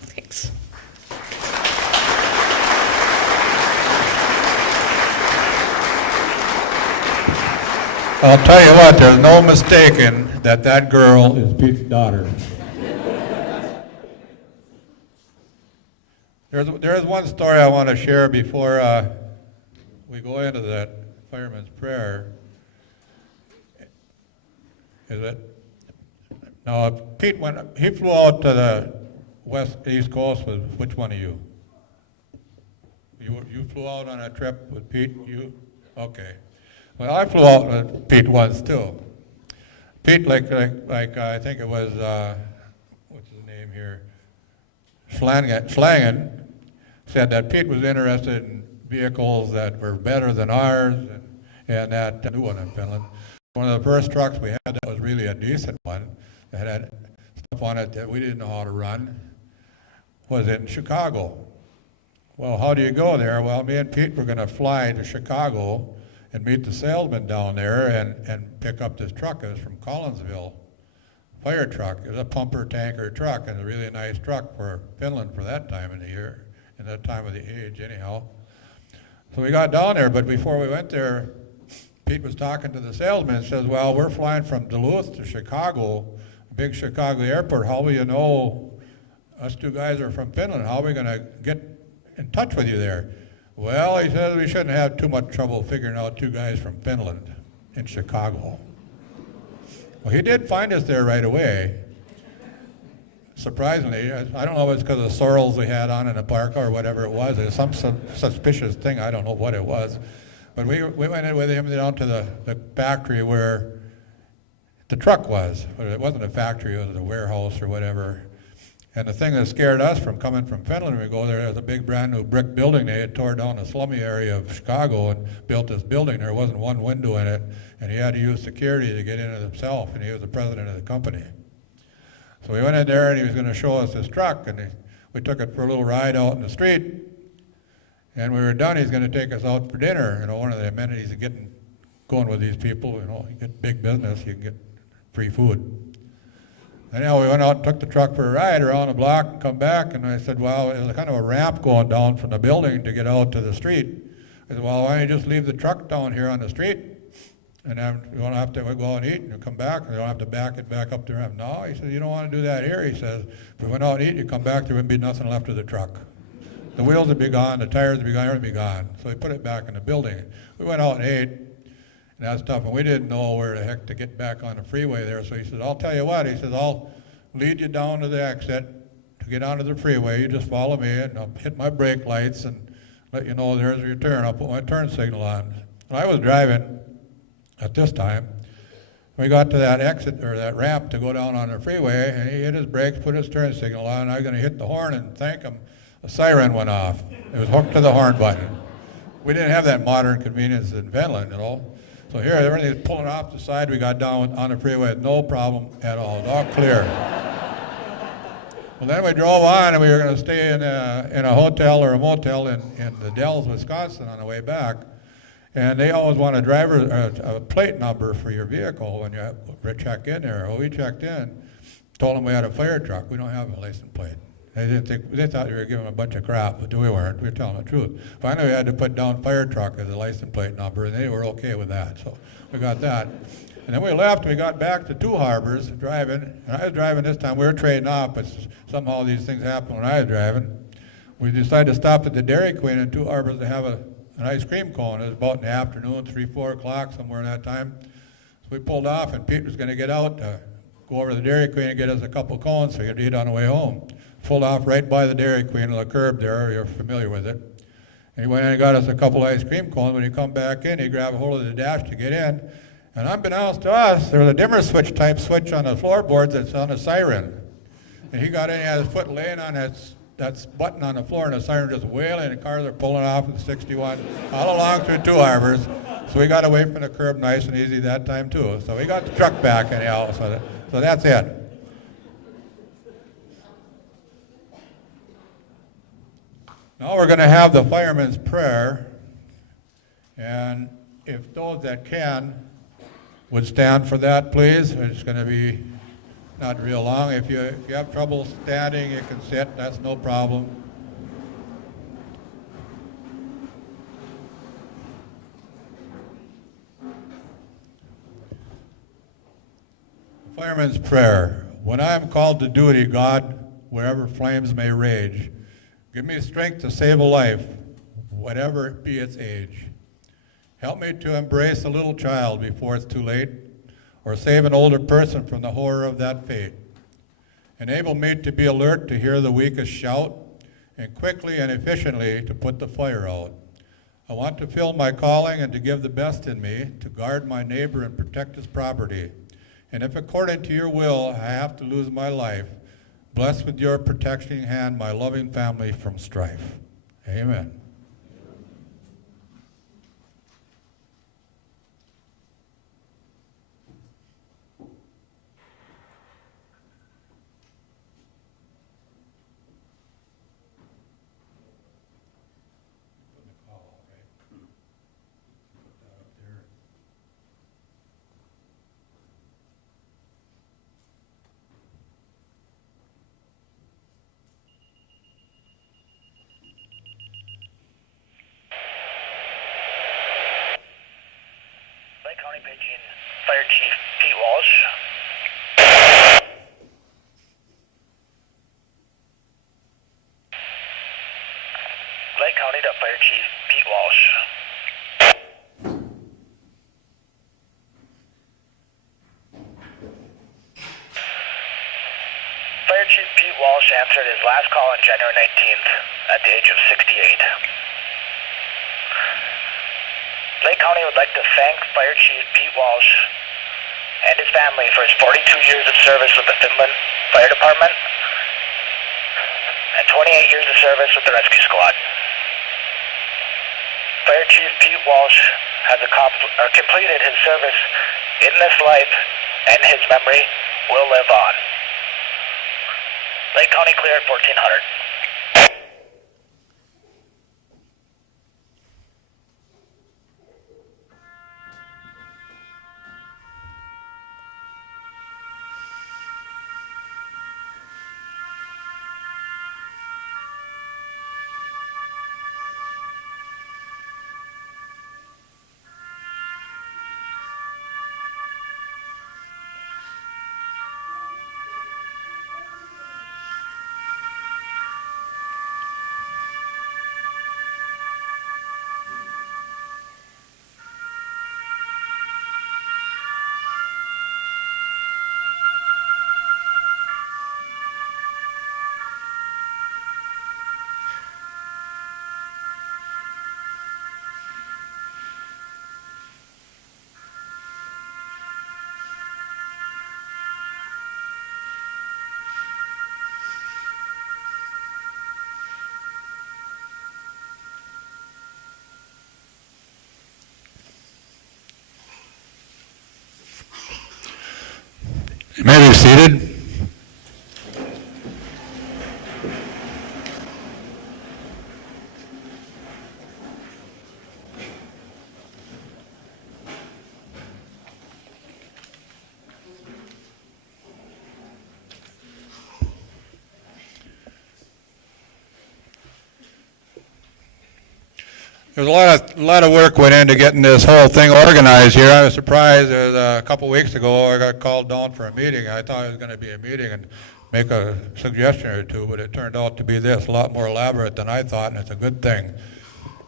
Thanks. I'll tell you what, there's no mistaking that girl is Pete's daughter. There's one story I want to share before we go into that fireman's prayer. Now, Pete he flew out to the East Coast with which one of you? You flew out on a trip with Pete? You? Okay. Well, I flew out with Pete once too. Pete, like I think it was, what's his name here? Schlangen said that Pete was interested in vehicles that were better than ours, and that new one in Finland. One of the first trucks we had that was really a decent one, that had stuff on it that we didn't know how to run, was in Chicago. Well, how do you go there? Well, me and Pete were going to fly to Chicago and meet the salesman down there and pick up this truck. It was from Collinsville, fire truck. It was a pumper tanker truck, and a really nice truck for Finland for that time of the year, and that time of the age anyhow. So we got down there, but before we went there, Pete was talking to the salesman and says, well, we're flying from Duluth to Chicago, big Chicago airport. How will you know us two guys are from Finland? How are we going to get in touch with you there? Well, he says we shouldn't have too much trouble figuring out two guys from Finland in Chicago. Well, he did find us there right away. Surprisingly, I don't know if it's because of the sorrels we had on in the park or whatever it was. It was some suspicious thing. I don't know what it was. But we went in with him down to the factory where the truck was. But it wasn't a factory, it was a warehouse or whatever. And the thing that scared us from coming from Finland, when we go there was a big brand new brick building. They had tore down the slummy area of Chicago and built this building. There wasn't one window in it, and he had to use security to get in it himself, and he was the president of the company. So we went in there, and he was going to show us this truck, and we took it for a little ride out in the street. And when we were done, he's going to take us out for dinner. You know, one of the amenities of going with these people, you know, you get big business, you can get free food. Anyhow, we went out and took the truck for a ride around the block and come back, and I said, well, it was kind of a ramp going down from the building to get out to the street. I said, well, why don't you just leave the truck down here on the street, and then you don't have to go and eat, and you come back, and you don't have to back it back up the ramp. No, he said, you don't want to do that here. He says, if we went out and eat, you come back, there wouldn't be nothing left of the truck. The wheels would be gone, the tires would be gone, everything would be gone. So he put it back in the building. We went out and ate, and that's tough, and we didn't know where the heck to get back on the freeway there. So he said, I'll tell you what, he says, I'll lead you down to the exit to get onto the freeway. You just follow me, and I'll hit my brake lights and let you know there's your turn. I'll put my turn signal on. And I was driving at this time. We got to that exit, or that ramp to go down on the freeway, and he hit his brakes, put his turn signal on, and I was going to hit the horn and thank him. A siren went off. It was hooked to the horn button. We didn't have that modern convenience in Finland, you know. So here, everything's pulling off the side. We got down on the freeway with no problem at all. It was all clear. Well, then we drove on, and we were going to stay in a hotel or a motel in the Dells, Wisconsin on the way back. And they always want a plate number for your vehicle when you check in there. Well, we checked in, told them we had a fire truck. We don't have a license plate. They thought we were giving them a bunch of crap, but we weren't. We were telling the truth. Finally, we had to put down fire truck as a license plate number, and they were okay with that. So we got that. And then we left, and we got back to Two Harbors driving. And I was driving this time. We were trading off, but somehow these things happen when I was driving. We decided to stop at the Dairy Queen in Two Harbors to have an ice cream cone. It was about in the afternoon, 3, 4 o'clock, somewhere in that time. So we pulled off, and Pete was going to get out to go over to the Dairy Queen and get us a couple cones so he could eat on the way home. Pulled off right by the Dairy Queen on the curb there. You're familiar with it. And he went in and got us a couple ice cream cones. When he come back in, he grabbed a hold of the dash to get in. And unbeknownst to us, there was a dimmer switch type switch on the floorboards that's on a siren. And he got in, he had his foot laying on that button on the floor, and the siren just wailing, and cars are pulling off with 61 all along through Two Harbors. So we got away from the curb nice and easy that time too. So we got the truck back anyhow. So that's it. Now we're going to have the fireman's prayer, and if those that can would stand for that, please. It's going to be not real long. If you have trouble standing, you can sit. That's no problem. Fireman's prayer. When I am called to duty, God, wherever flames may rage, give me strength to save a life, whatever be its age. Help me to embrace a little child before it's too late, or save an older person from the horror of that fate. Enable me to be alert to hear the weakest shout, and quickly and efficiently to put the fire out. I want to fill my calling and to give the best in me, to guard my neighbor and protect his property. And if according to your will I have to lose my life, bless with your protecting hand my loving family from strife. Amen. Fire Chief Pete Walsh. Lake County to Fire Chief Pete Walsh. Fire Chief Pete Walsh answered his last call on January 19th at the age of 68. Lake County would like to thank Fire Chief Pete Walsh and his family for his 42 years of service with the Finland Fire Department and 28 years of service with the Rescue Squad. Fire Chief Pete Walsh has completed his service in this life, and his memory will live on. Lake County clear at 1400. You may be seated. There's a lot of work went into getting this whole thing organized here. I was surprised. A couple weeks ago, I got called down for a meeting. I thought it was going to be a meeting and make a suggestion or two, but it turned out to be this, a lot more elaborate than I thought, and it's a good thing.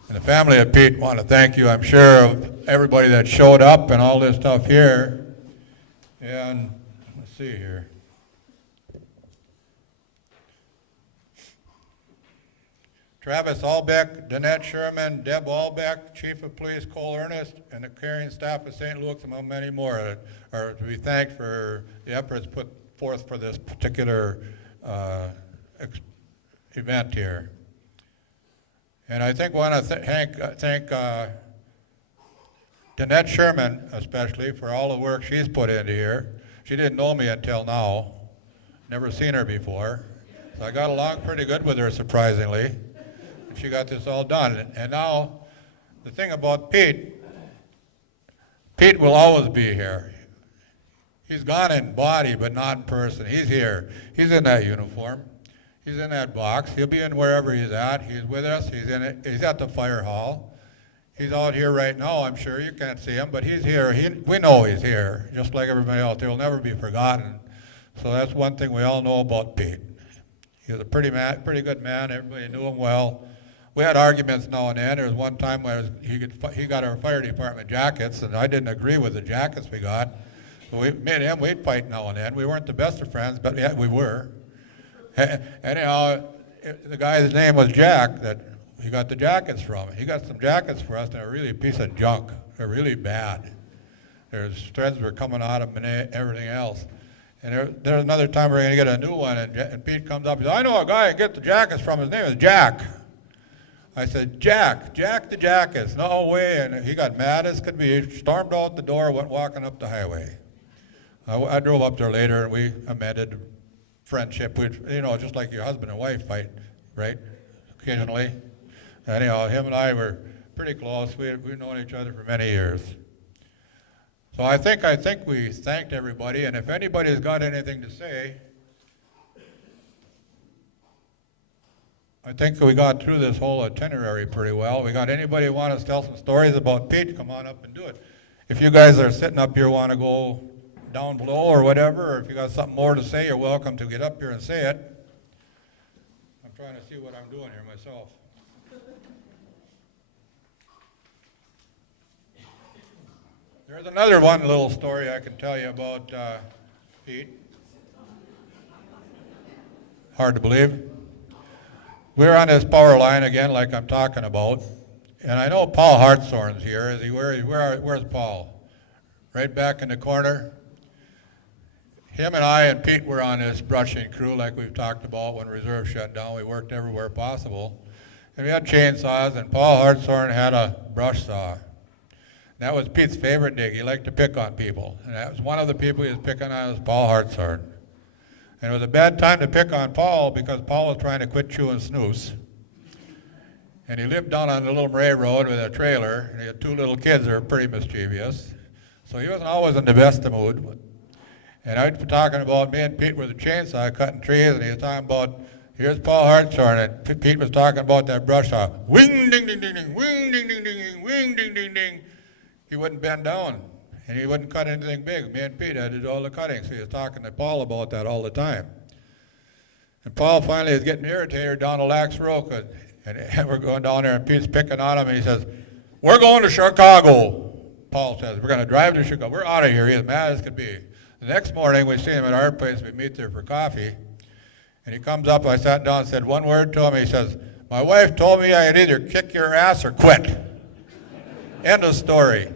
And the family of Pete want to thank you, I'm sure, of everybody that showed up and all this stuff here. And let's see here. Travis Albeck, Danette Sherman, Deb Albeck, Chief of Police Cole Ernest, and the carrying staff of St. Luke's, among many more, are to be thanked for the efforts put forth for this particular event here. And I think we want to thank Danette Sherman especially for all the work she's put into here. She didn't know me until now, never seen her before, so I got along pretty good with her, surprisingly. She got this all done. And now, the thing about Pete will always be here. He's gone in body, but not in person. He's here. He's in that uniform. He's in that box. He'll be in wherever he's at. He's with us. He's in it. He's at the fire hall. He's out here right now, I'm sure. You can't see him, but he's here. We know he's here, just like everybody else. He'll never be forgotten. So that's one thing we all know about Pete. He was a pretty good man. Everybody knew him well. We had arguments now and then. There was one time where he got our fire department jackets, and I didn't agree with the jackets we got. So me and him, we'd fight now and then. We weren't the best of friends, but yeah, we were. Anyhow, the guy's name was Jack that he got the jackets from. He got some jackets for us, and they're really a piece of junk. They're really bad. There's threads were coming out of them and everything else. And there's another time we're going to get a new one, and Pete comes up and says, I know a guy I can get the jackets from. His name is Jack. I said, Jack the jackets. No way. And he got mad as could be. He stormed out the door, went walking up the highway. I drove up there later, and we amended friendship. Just like your husband and wife fight, right? Occasionally. Anyhow, him and I were pretty close. We've known each other for many years. So I think we thanked everybody, and if anybody's got anything to say, I think we got through this whole itinerary pretty well. We got anybody who wants to tell some stories about Pete, come on up and do it. If you guys are sitting up here want to go down below or whatever, or if you got something more to say, you're welcome to get up here and say it. I'm trying to see what I'm doing here myself. There's another one little story I can tell you about Pete. Hard to believe. We're on this power line again, like I'm talking about, and I know Paul Hartshorn's here. Is he? Where's Paul? Right back in the corner. Him and I and Pete were on this brushing crew, like we've talked about when reserve shut down. We worked everywhere possible, and we had chainsaws. And Paul Hartshorn had a brush saw. That was Pete's favorite dig. He liked to pick on people, and that was one of the people he was picking on was Paul Hartshorn. And it was a bad time to pick on Paul because Paul was trying to quit chewing snus. And he lived down on the Little Murray Road with a trailer, and he had two little kids that were pretty mischievous. So he wasn't always in the best of mood. And I was talking about me and Pete with a chainsaw cutting trees, and he was talking about, here's Paul Hartshorn, and Pete was talking about that brush saw. Wing, ding, ding, ding, ding, wing, ding, ding, ding, ding, wing, ding, ding, ding. He wouldn't bend down. And he wouldn't cut anything big. Me and Pete had to do all the cutting, so he was talking to Paul about that all the time. And Paul finally is getting irritated down the Lax Road, and we're going down there, and Pete's picking on him, and he says, we're going to Chicago. Paul says, we're going to drive to Chicago. We're out of here. He's as mad as could be. The next morning, we see him at our place. We meet there for coffee. And he comes up, I sat down and said one word to him. He says, my wife told me I'd either kick your ass or quit. End of story.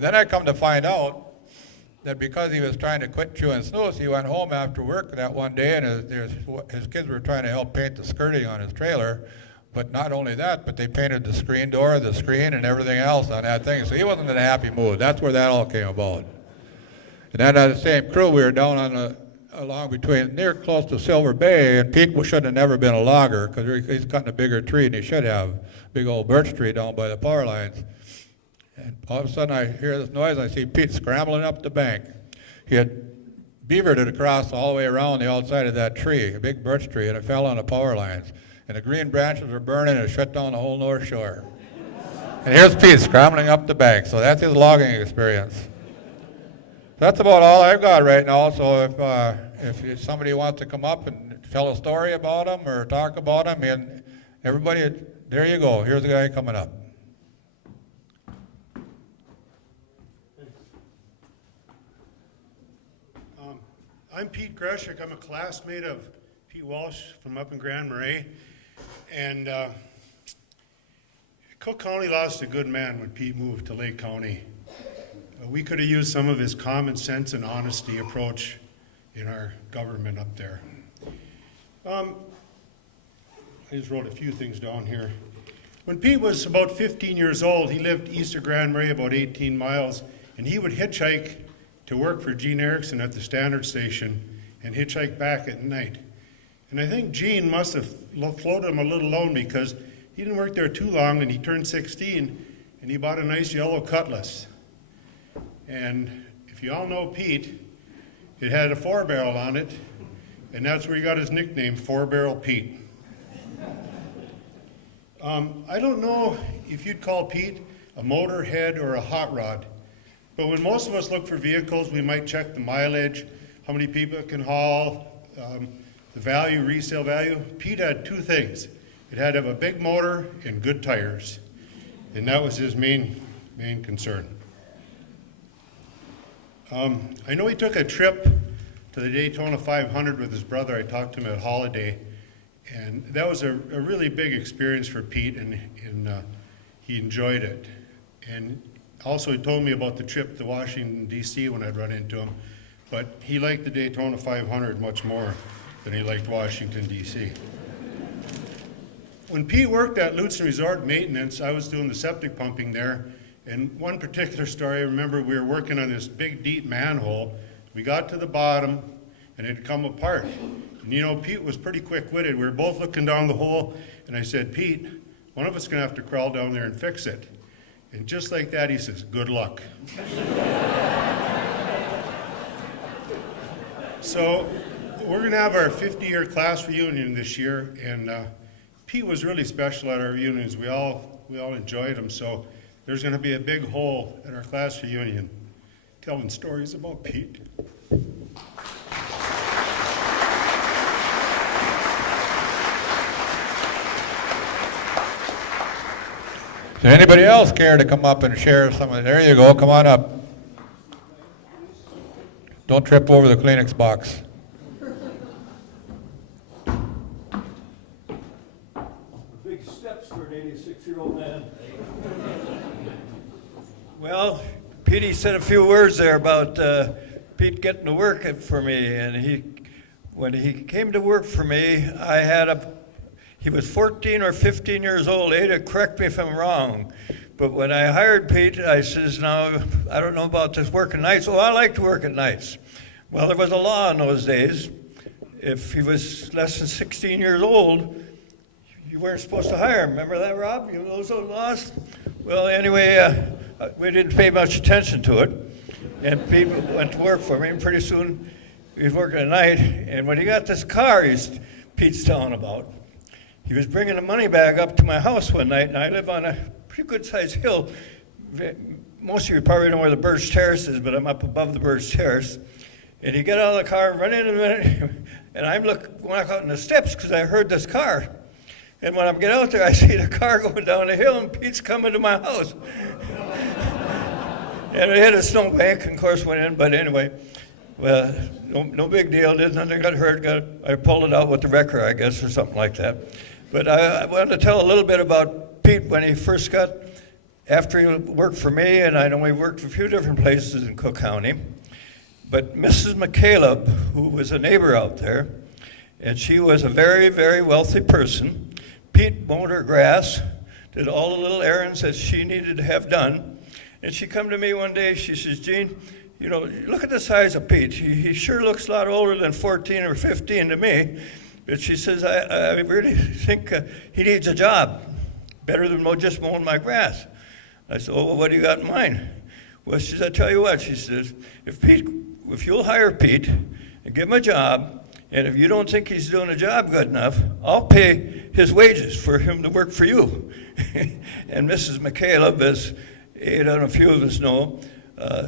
Then I come to find out that because he was trying to quit chewing snus, he went home after work that one day, and his kids were trying to help paint the skirting on his trailer. But not only that, but they painted the screen door, the screen, and everything else on that thing. So he wasn't in a happy mood. That's where that all came about. And then on the same crew, we were down on along between, near close to Silver Bay, and Pete should have never been a logger, because he's cutting a bigger tree than he should have, big old birch tree down by the power lines. And all of a sudden I hear this noise, I see Pete scrambling up the bank. He had beavered it across all the way around the outside of that tree, a big birch tree, and it fell on the power lines. And the green branches were burning, and it shut down the whole North Shore. And here's Pete scrambling up the bank, so that's his logging experience. That's about all I've got right now, so if somebody wants to come up and tell a story about him or talk about him, and everybody, there you go, here's the guy coming up. I'm Pete Greshik. I'm a classmate of Pete Walsh from up in Grand Marais. And Cook County lost a good man when Pete moved to Lake County. We could have used some of his common sense and honesty approach in our government up there. I just wrote a few things down here. When Pete was about 15 years old, he lived east of Grand Marais, about 18 miles, and he would hitchhike to work for Gene Erickson at the Standard Station and hitchhike back at night. And I think Gene must have floated him a little loan, because he didn't work there too long, and he turned 16 and he bought a nice yellow Cutlass. And if you all know Pete, it had a 4-barrel on it, and that's where he got his nickname, 4-Barrel Pete. I don't know if you'd call Pete a motorhead or a hot rod, but when most of us look for vehicles, we might check the mileage, how many people it can haul, the value, resale value. Pete had two things. It had to have a big motor and good tires, and that was his main concern. I know he took a trip to the Daytona 500 with his brother. I talked to him at Holiday, and that was a really big experience for Pete, and he enjoyed it. And also he told me about the trip to Washington, D.C. when I'd run into him, but he liked the Daytona 500 much more than he liked Washington, D.C. When Pete worked at Lutsen Resort Maintenance, I was doing the septic pumping there. And one particular story, I remember we were working on this big, deep manhole. We got to the bottom, and it had come apart. And you know, Pete was pretty quick-witted. We were both looking down the hole, and I said, Pete, one of us is going to have to crawl down there and fix it. And just like that, he says, good luck. So we're going to have our 50-year class reunion this year, and Pete was really special at our reunions. We all enjoyed him, so there's going to be a big hole at our class reunion telling stories about Pete. Does anybody else care to come up and share some of it? There you go, come on up. Don't trip over the Kleenex box. Big steps for an 86-year-old man. Well, Petey said a few words there about Pete getting to work for me, and when he came to work for me, he was 14 or 15 years old. Ada, correct me if I'm wrong, but when I hired Pete, I says, now, I don't know about this working nights. Oh, I like to work at nights. Well, there was a law in those days. If he was less than 16 years old, you weren't supposed to hire him. Remember that, Rob? You know those old laws? Well, anyway, we didn't pay much attention to it, and Pete went to work for me, and pretty soon he was working at night, and when he got this car Pete's telling about, he was bringing a money bag up to my house one night, and I live on a pretty good-sized hill. Most of you probably know where the Birch Terrace is, but I'm up above the Birch Terrace. And he got out of the car, run in a minute, and I'm walk out in the steps because I heard this car. And when I get out there, I see the car going down the hill, and Pete's coming to my house. And it hit a snowbank, and of course went in, but anyway, well, no big deal. Nothing got hurt. I pulled it out with the wrecker, I guess, or something like that. But I wanted to tell a little bit about Pete when he first after he worked for me, and I know he worked for a few different places in Cook County. But Mrs. McCaleb, who was a neighbor out there, and she was a very, very wealthy person. Pete mowed her grass, did all the little errands that she needed to have done. And she come to me one day, she says, Gene, you know, look at the size of Pete. He sure looks a lot older than 14 or 15 to me. But she says, I really think he needs a job, better than just mowing my grass. I said, oh, well, what do you got in mind? Well, she said, I tell you what, she says, if you'll hire Pete and give him a job, and if you don't think he's doing a job good enough, I'll pay his wages for him to work for you. And Mrs. Michaela, as Ada and a few of us know,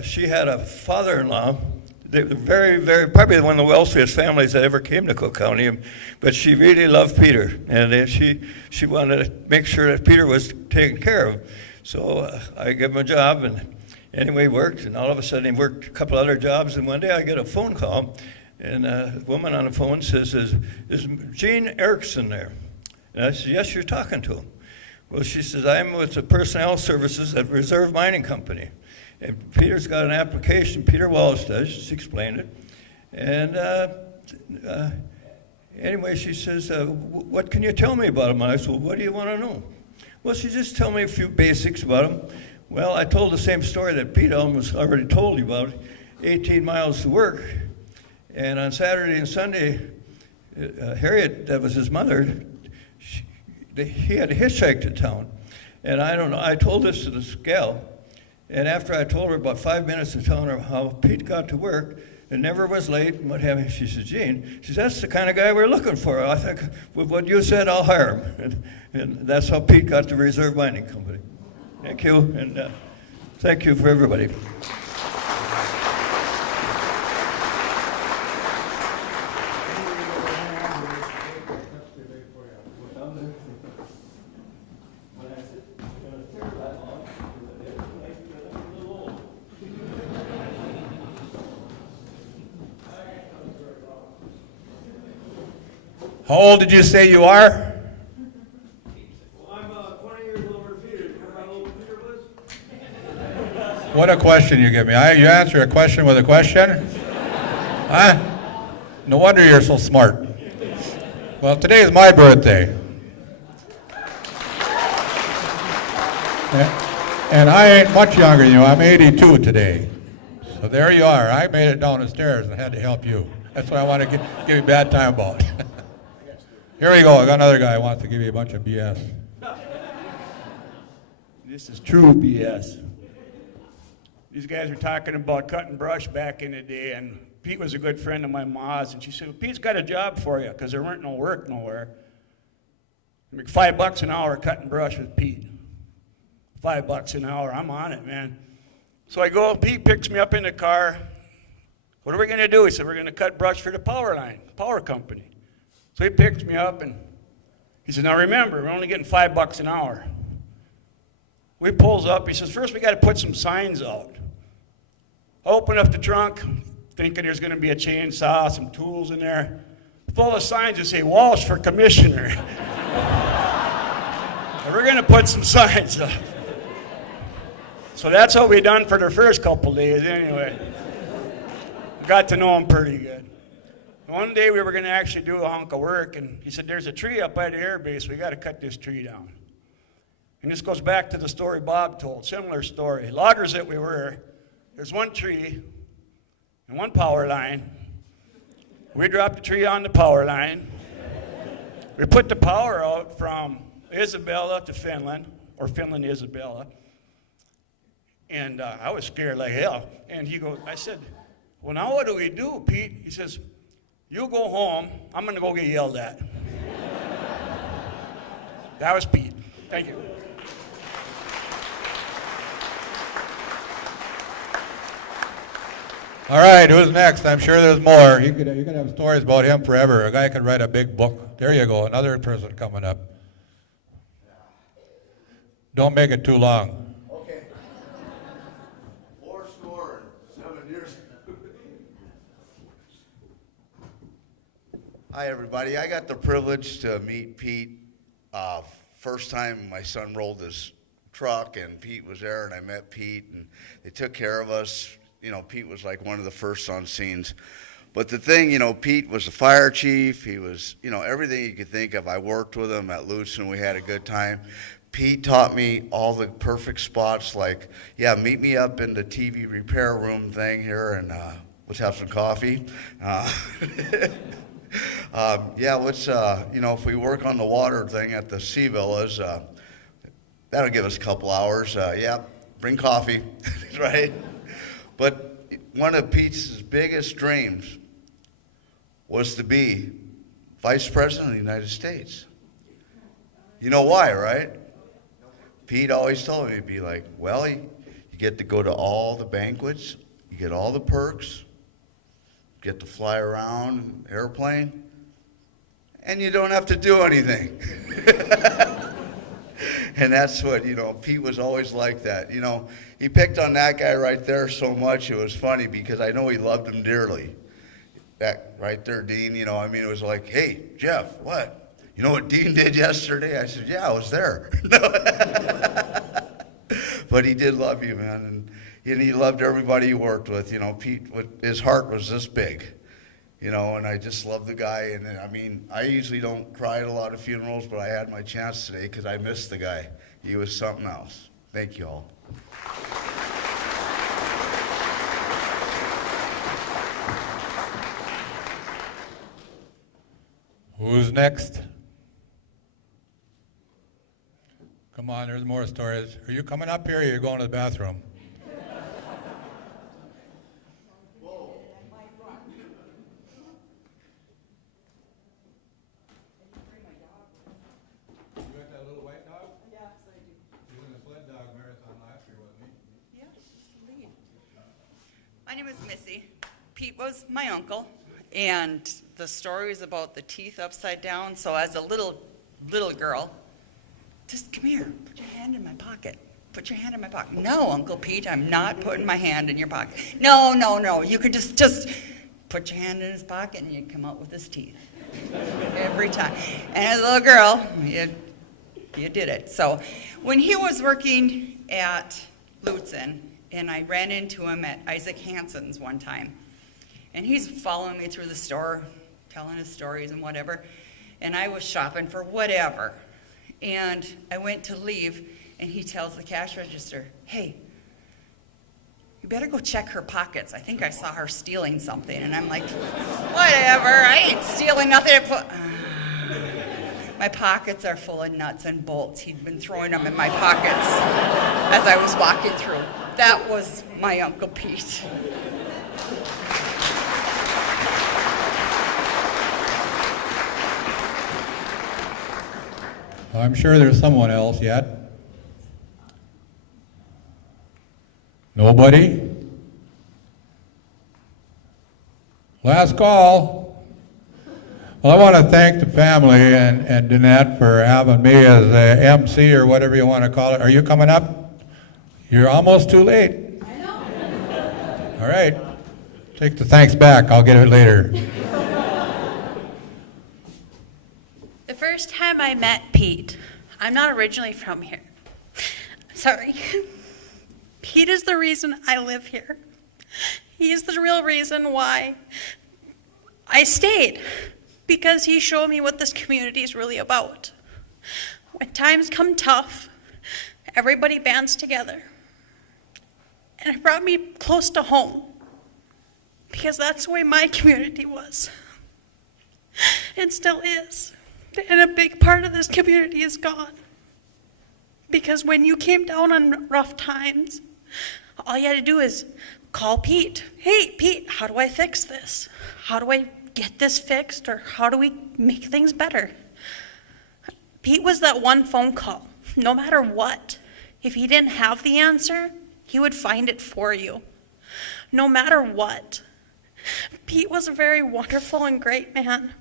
she had a father-in-law. They were very, very, probably one of the wealthiest families that ever came to Cook County, but she really loved Peter, and she wanted to make sure that Peter was taken care of. So I gave him a job, and anyway, he worked, and all of a sudden he worked a couple other jobs, and one day I get a phone call, and a woman on the phone says, is Gene Erickson there? And I said, yes, you're talking to him. Well, she says, I'm with the personnel services at Reserve Mining Company. And Peter's got an application, Peter Walsh does, she explained it. And anyway, she says, what can you tell me about him? And I said, well, what do you want to know? Well, she just told me a few basics about him. Well, I told the same story that Pete almost already told you about, 18 miles to work. And on Saturday and Sunday, Harriet, that was his mother, he had to hitchhike to town. And I don't know, I told this to this gal, and after I told her about 5 minutes of telling her how Pete got to work, and never was late, and what have you, she said, Gene, she says, that's the kind of guy we're looking for. I think with what you said, I'll hire him. And that's how Pete got to Reserve Mining Company. Thank you, and thank you for everybody. How old did you say you are? Well, I'm 20 years older than Peter. Remember how old Peter was? What a question you give me. You answer a question with a question? Huh? No wonder you're so smart. Well, today is my birthday. And I ain't much younger than you. I'm 82 today. So there you are. I made it down the stairs and had to help you. That's what I want to give you a bad time about. Here we go. I got another guy who wants to give you a bunch of BS. This is true BS. These guys were talking about cutting brush back in the day, and Pete was a good friend of my ma's, and she said, well, Pete's got a job for you, because there weren't no work nowhere. I make $5 an hour cutting brush with Pete. $5 an hour, I'm on it, man. So I go, Pete picks me up in the car. What are we going to do? He said, we're going to cut brush for the power line, power company. So he picks me up, and he said, now remember, we're only getting $5 an hour. We pulls up, he says, first we got to put some signs out. I open up the trunk, thinking there's going to be a chainsaw, some tools in there. Full of signs that say, Walsh for commissioner. And we're going to put some signs up. So that's what we done for the first couple days anyway. Got to know him pretty good. One day we were going to actually do a hunk of work, and he said, there's a tree up by the air base. We got to cut this tree down. And this goes back to the story Bob told, similar story. Loggers that we were, there's one tree and one power line. We dropped the tree on the power line. We put the power out from Isabella to Finland, or Finland, Isabella. And I was scared like hell. And he goes, I said, well, now what do we do, Pete? He says, you go home, I'm going to go get yelled at. That was Pete. Thank you. All right, who's next? I'm sure there's more. You could have stories about him forever. A guy could write a big book. There you go, another person coming up. Don't make it too long. Okay. 407 years. Hi, everybody. I got the privilege to meet Pete. First time my son rolled his truck, and Pete was there, and I met Pete, and they took care of us. You know, Pete was like one of the first on scenes. But the thing, you know, Pete was the fire chief. He was, you know, everything you could think of. I worked with him at Lutz, and we had a good time. Pete taught me all the perfect spots, like, yeah, meet me up in the TV repair room thing here, and let's have some coffee. Yeah, let's, if we work on the water thing at the Sea Villas, that'll give us a couple hours. Yeah, bring coffee, right? But one of Pete's biggest dreams was to be Vice President of the United States. You know why, right? Pete always told me to be like, well, you get to go to all the banquets, you get all the perks, you get to fly around airplane, and you don't have to do anything. And that's what, Pete was always like that. He picked on that guy right there so much, it was funny because I know he loved him dearly. That right there, Dean, it was like, hey, Jeff, what? You know what Dean did yesterday? I said, yeah, I was there. But he did love you, man. And he loved everybody he worked with. Pete, his heart was this big. And I just love the guy. And I usually don't cry at a lot of funerals, but I had my chance today because I missed the guy. He was something else. Thank you all. Who's next? Come on, there's more stories. Are you coming up here or are you going to the bathroom? You got that little white dog? Yes, I do. He was in the sled dog marathon last year, wasn't he? Yes, she's the lead. My name is Missy. Pete was my uncle, and the story is about the teeth upside down. So as a little girl, just come here, put your hand in my pocket. Put your hand in my pocket. No, Uncle Pete, I'm not putting my hand in your pocket. No. You could just put your hand in his pocket and you'd come out with his teeth. Every time. And as a little girl, you did it. So when he was working at Lutzen, and I ran into him at Isaac Hansen's one time, and he's following me through the store, telling his stories and whatever, and I was shopping for whatever. And I went to leave, and he tells the cash register, hey, you better go check her pockets. I think I saw her stealing something. And I'm like, whatever, I ain't stealing nothing. My pockets are full of nuts and bolts. He'd been throwing them in my pockets as I was walking through. That was my Uncle Pete. I'm sure there's someone else yet. Nobody? Last call. Well, I want to thank the family and Danette for having me as a MC or whatever you want to call it. Are you coming up? You're almost too late. I know. All right. Take the thanks back. I'll get it later. The first time I met Pete, I'm not originally from here. Sorry. Pete is the reason I live here. He's the real reason why I stayed, because he showed me what this community is really about. When times come tough, everybody bands together. And it brought me close to home, because that's the way my community was, and still is. And a big part of this community is gone. Because when you came down on rough times, all you had to do is call Pete. Hey, Pete, how do I fix this? How do I get this fixed? Or how do we make things better? Pete was that one phone call, no matter what. If he didn't have the answer, he would find it for you, no matter what. Pete was a very wonderful and great man,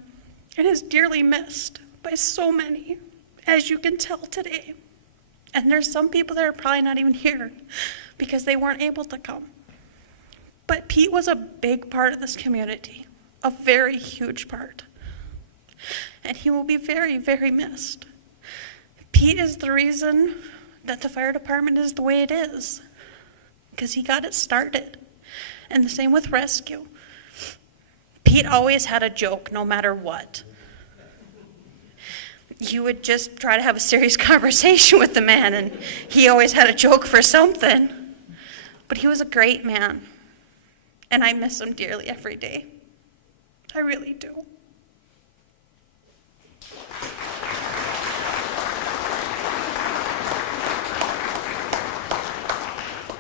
and is dearly missed by so many, as you can tell today. And there's some people that are probably not even here because they weren't able to come. But Pete was a big part of this community, a very huge part. And he will be very, very missed. Pete is the reason that the fire department is the way it is, because he got it started. And the same with rescue. Pete always had a joke no matter what. you would just try to have a serious conversation with the man, and he always had a joke for something. But he was a great man, and I miss him dearly every day. I really do.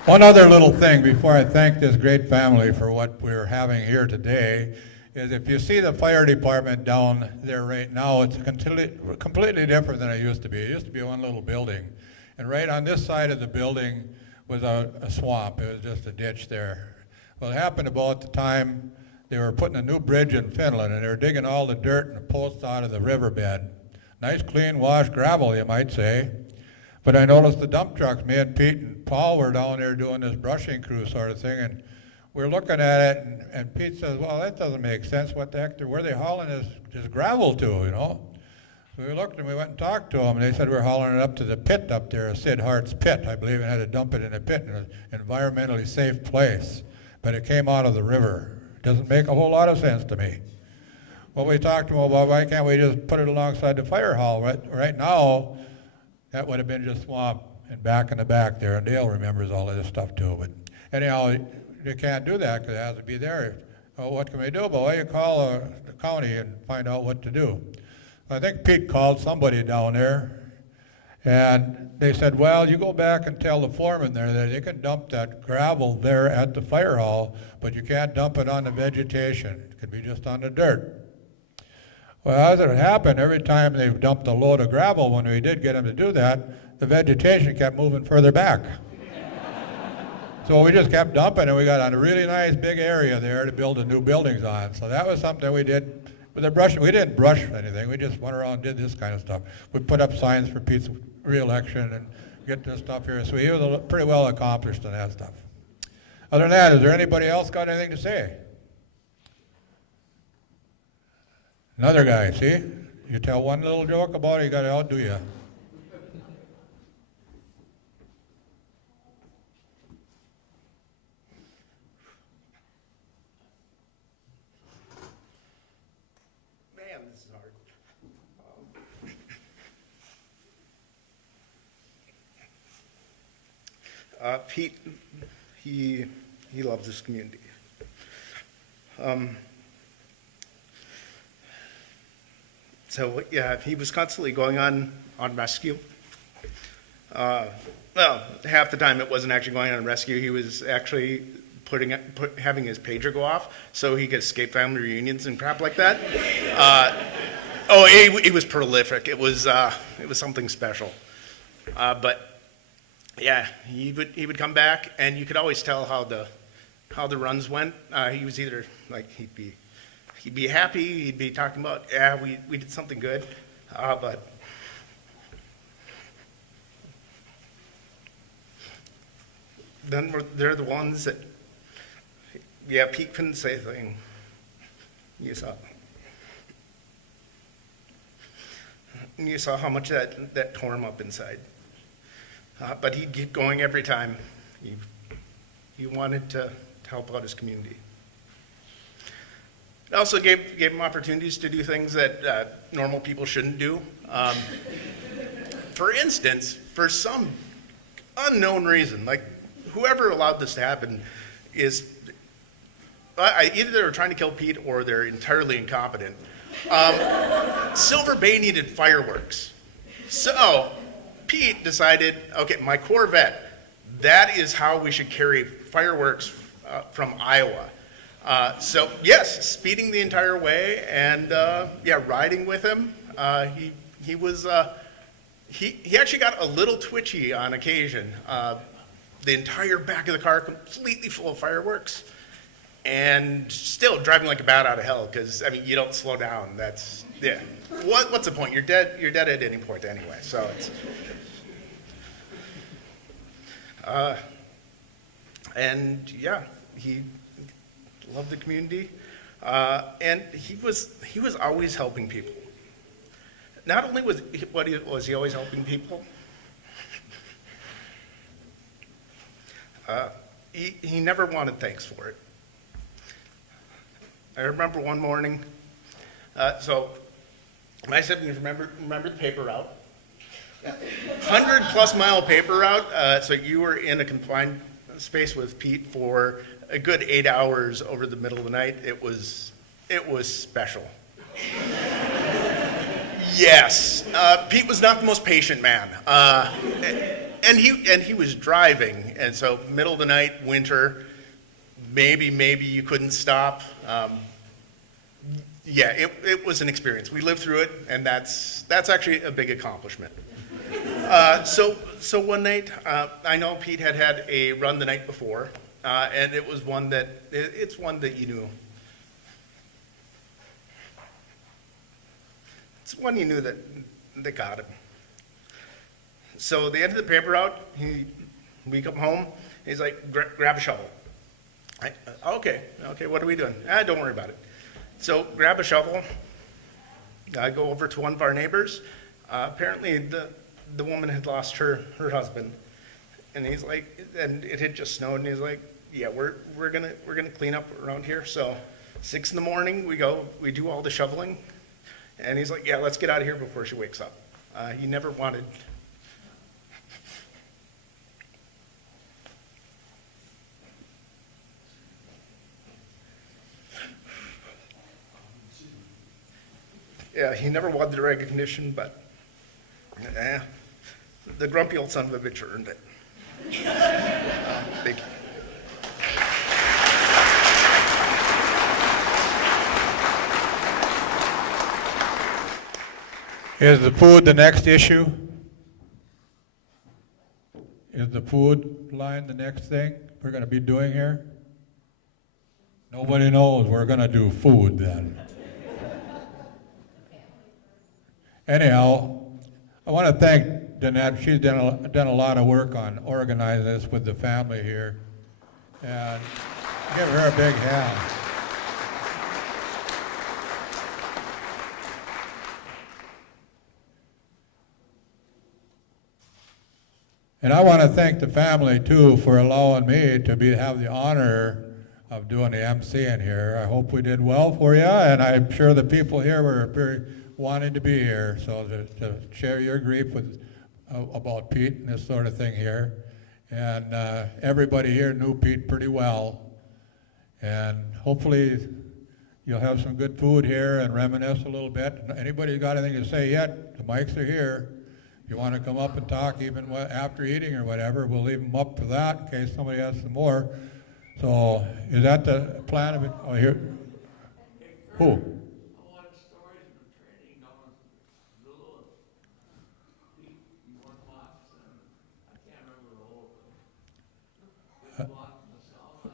One other little thing before I thank this great family for what we're having here today is if you see the fire department down there right now, it's completely different than it used to be. It used to be one little building. And right on this side of the building was a swamp. It was just a ditch there. Well, it happened about the time they were putting a new bridge in Finland, and they were digging all the dirt and the posts out of the riverbed. Nice, clean, washed gravel, you might say. But I noticed the dump trucks, me and Pete and Paul were down there doing this brushing crew sort of thing, and we're looking at it, and Pete says, well, that doesn't make sense. What the heck, where are they hauling this gravel to, you know? So we looked and we went and talked to them, and they said we're hauling it up to the pit up there, Sid Hart's pit, I believe, and had to dump it in a pit in an environmentally safe place. But it came out of the river. Doesn't make a whole lot of sense to me. Well, we talked to them about why can't we just put it alongside the fire hall? Right now, that would have been just swamp and back in the back there, and Dale remembers all of this stuff too. But anyhow, you can't do that because it has to be there. Well, what can we do? Well, you call the county and find out what to do. I think Pete called somebody down there, and they said, well, you go back and tell the foreman there that they can dump that gravel there at the fire hall, but you can't dump it on the vegetation. It could be just on the dirt. Well, as it happened, every time they dumped a load of gravel, when we did get them to do that, the vegetation kept moving further back. So we just kept dumping, and we got a really nice big area there to build the new buildings on. So that was something we did with the brushing. We didn't brush anything. We just went around and did this kind of stuff. We put up signs for Pete's re-election and get this stuff here. So he was pretty well accomplished in that stuff. Other than that, is there anybody else got anything to say? Another guy, see? You tell one little joke about it, you got to outdo you. Man, this is hard. Pete, he loves this community. So yeah, he was constantly going on rescue. Well, half the time it wasn't actually going on rescue. He was actually having his pager go off so he could escape family reunions and crap like that. He was prolific. It was something special. But yeah, he would come back, and you could always tell how the runs went. He was either like he'd be happy, he'd be talking about, yeah, we did something good, but then they're the ones that, yeah, Pete couldn't say a thing. You saw how much that tore him up inside. But he'd keep going every time. He wanted to help out his community. It also gave him opportunities to do things that normal people shouldn't do. For instance, for some unknown reason, like whoever allowed this to happen is either they were trying to kill Pete or they're entirely incompetent. Silver Bay needed fireworks. So Pete decided, okay, my Corvette, that is how we should carry fireworks from Iowa. So yes, speeding the entire way and riding with him. He actually got a little twitchy on occasion. The entire back of the car completely full of fireworks, and still driving like a bat out of hell because I mean you don't slow down. That's yeah. What's the point? You're dead. You're dead at any point anyway. So it's. And yeah, he loved the community, and he was always helping people. Not only was he always helping people, he never wanted thanks for it. I remember one morning, so My siblings remember the paper route. 100+ mile paper route. So you were in a confined space with Pete for a good 8 hours over the middle of the night. It was special. Yes, Pete was not the most patient man, and he was driving, and so middle of the night, winter, maybe you couldn't stop. Yeah, it was an experience. We lived through it, and that's actually a big accomplishment. So one night, I know Pete had a run the night before, and it was one that it's one that you knew. It's one you knew that got him. So the end of the paper route, we come home. He's like, grab a shovel. Okay, what are we doing? Don't worry about it. So grab a shovel. I go over to one of our neighbors. Apparently the woman had lost her husband, and he's like, and it had just snowed, and he's like, yeah, we're gonna clean up around here. So 6 a.m, we go, we do all the shoveling, and he's like, yeah, let's get out of here before she wakes up. He never wanted. Yeah, he never wanted the recognition, but the grumpy old son of a bitch earned it. Thank you. Is the food the next issue? Is the food line the next thing we're going to be doing here? Nobody knows. We're going to do food then. Anyhow, I want to thank Danette. She's done a lot of work on organizing this with the family here. And give her a big hand. And I want to thank the family, too, for allowing me to have the honor of doing the MC in here. I hope we did well for you, and I'm sure the people here were very wanting to be here, so to share your grief about Pete and this sort of thing here. And everybody here knew Pete pretty well. And hopefully you'll have some good food here and reminisce a little bit. Anybody got anything to say yet? The mics are here. If you want to come up and talk even after eating or whatever, we'll leave them up for that in case somebody has some more. So is that the plan of it? Oh, here. Who?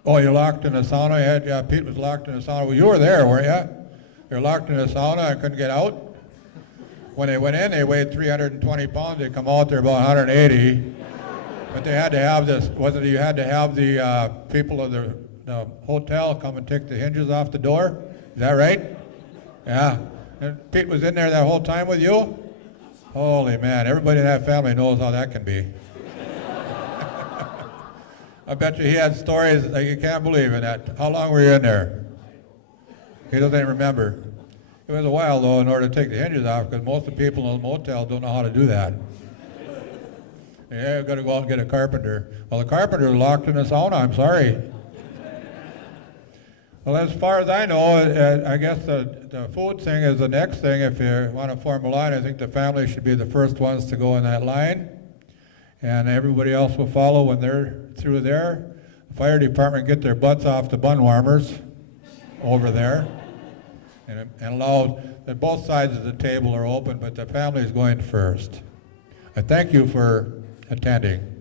Oh, you're locked in the sauna? Yeah, Pete was locked in the sauna. Well, you were there, weren't you? You're locked in the sauna and couldn't get out? When they went in, they weighed 320 pounds. They come out there about 180. But they had to have this, you had to have the people of the hotel come and take the hinges off the door? Is that right? Yeah. And Pete was in there that whole time with you? Holy man, everybody in that family knows how that can be. I bet you he had stories that you can't believe in that. How long were you in there? He doesn't even remember. It was a while, though, in order to take the hinges off, because most of the people in the motel don't know how to do that. Yeah, you've got to go out and get a carpenter. Well, the carpenter's locked in the sauna, I'm sorry. Well, as far as I know, I guess the food thing is the next thing. If you want to form a line, I think the family should be the first ones to go in that line. And everybody else will follow when they're through there. The fire department get their butts off the bun warmers over there. And allow that both sides of the table are open, but the family is going first. I thank you for attending.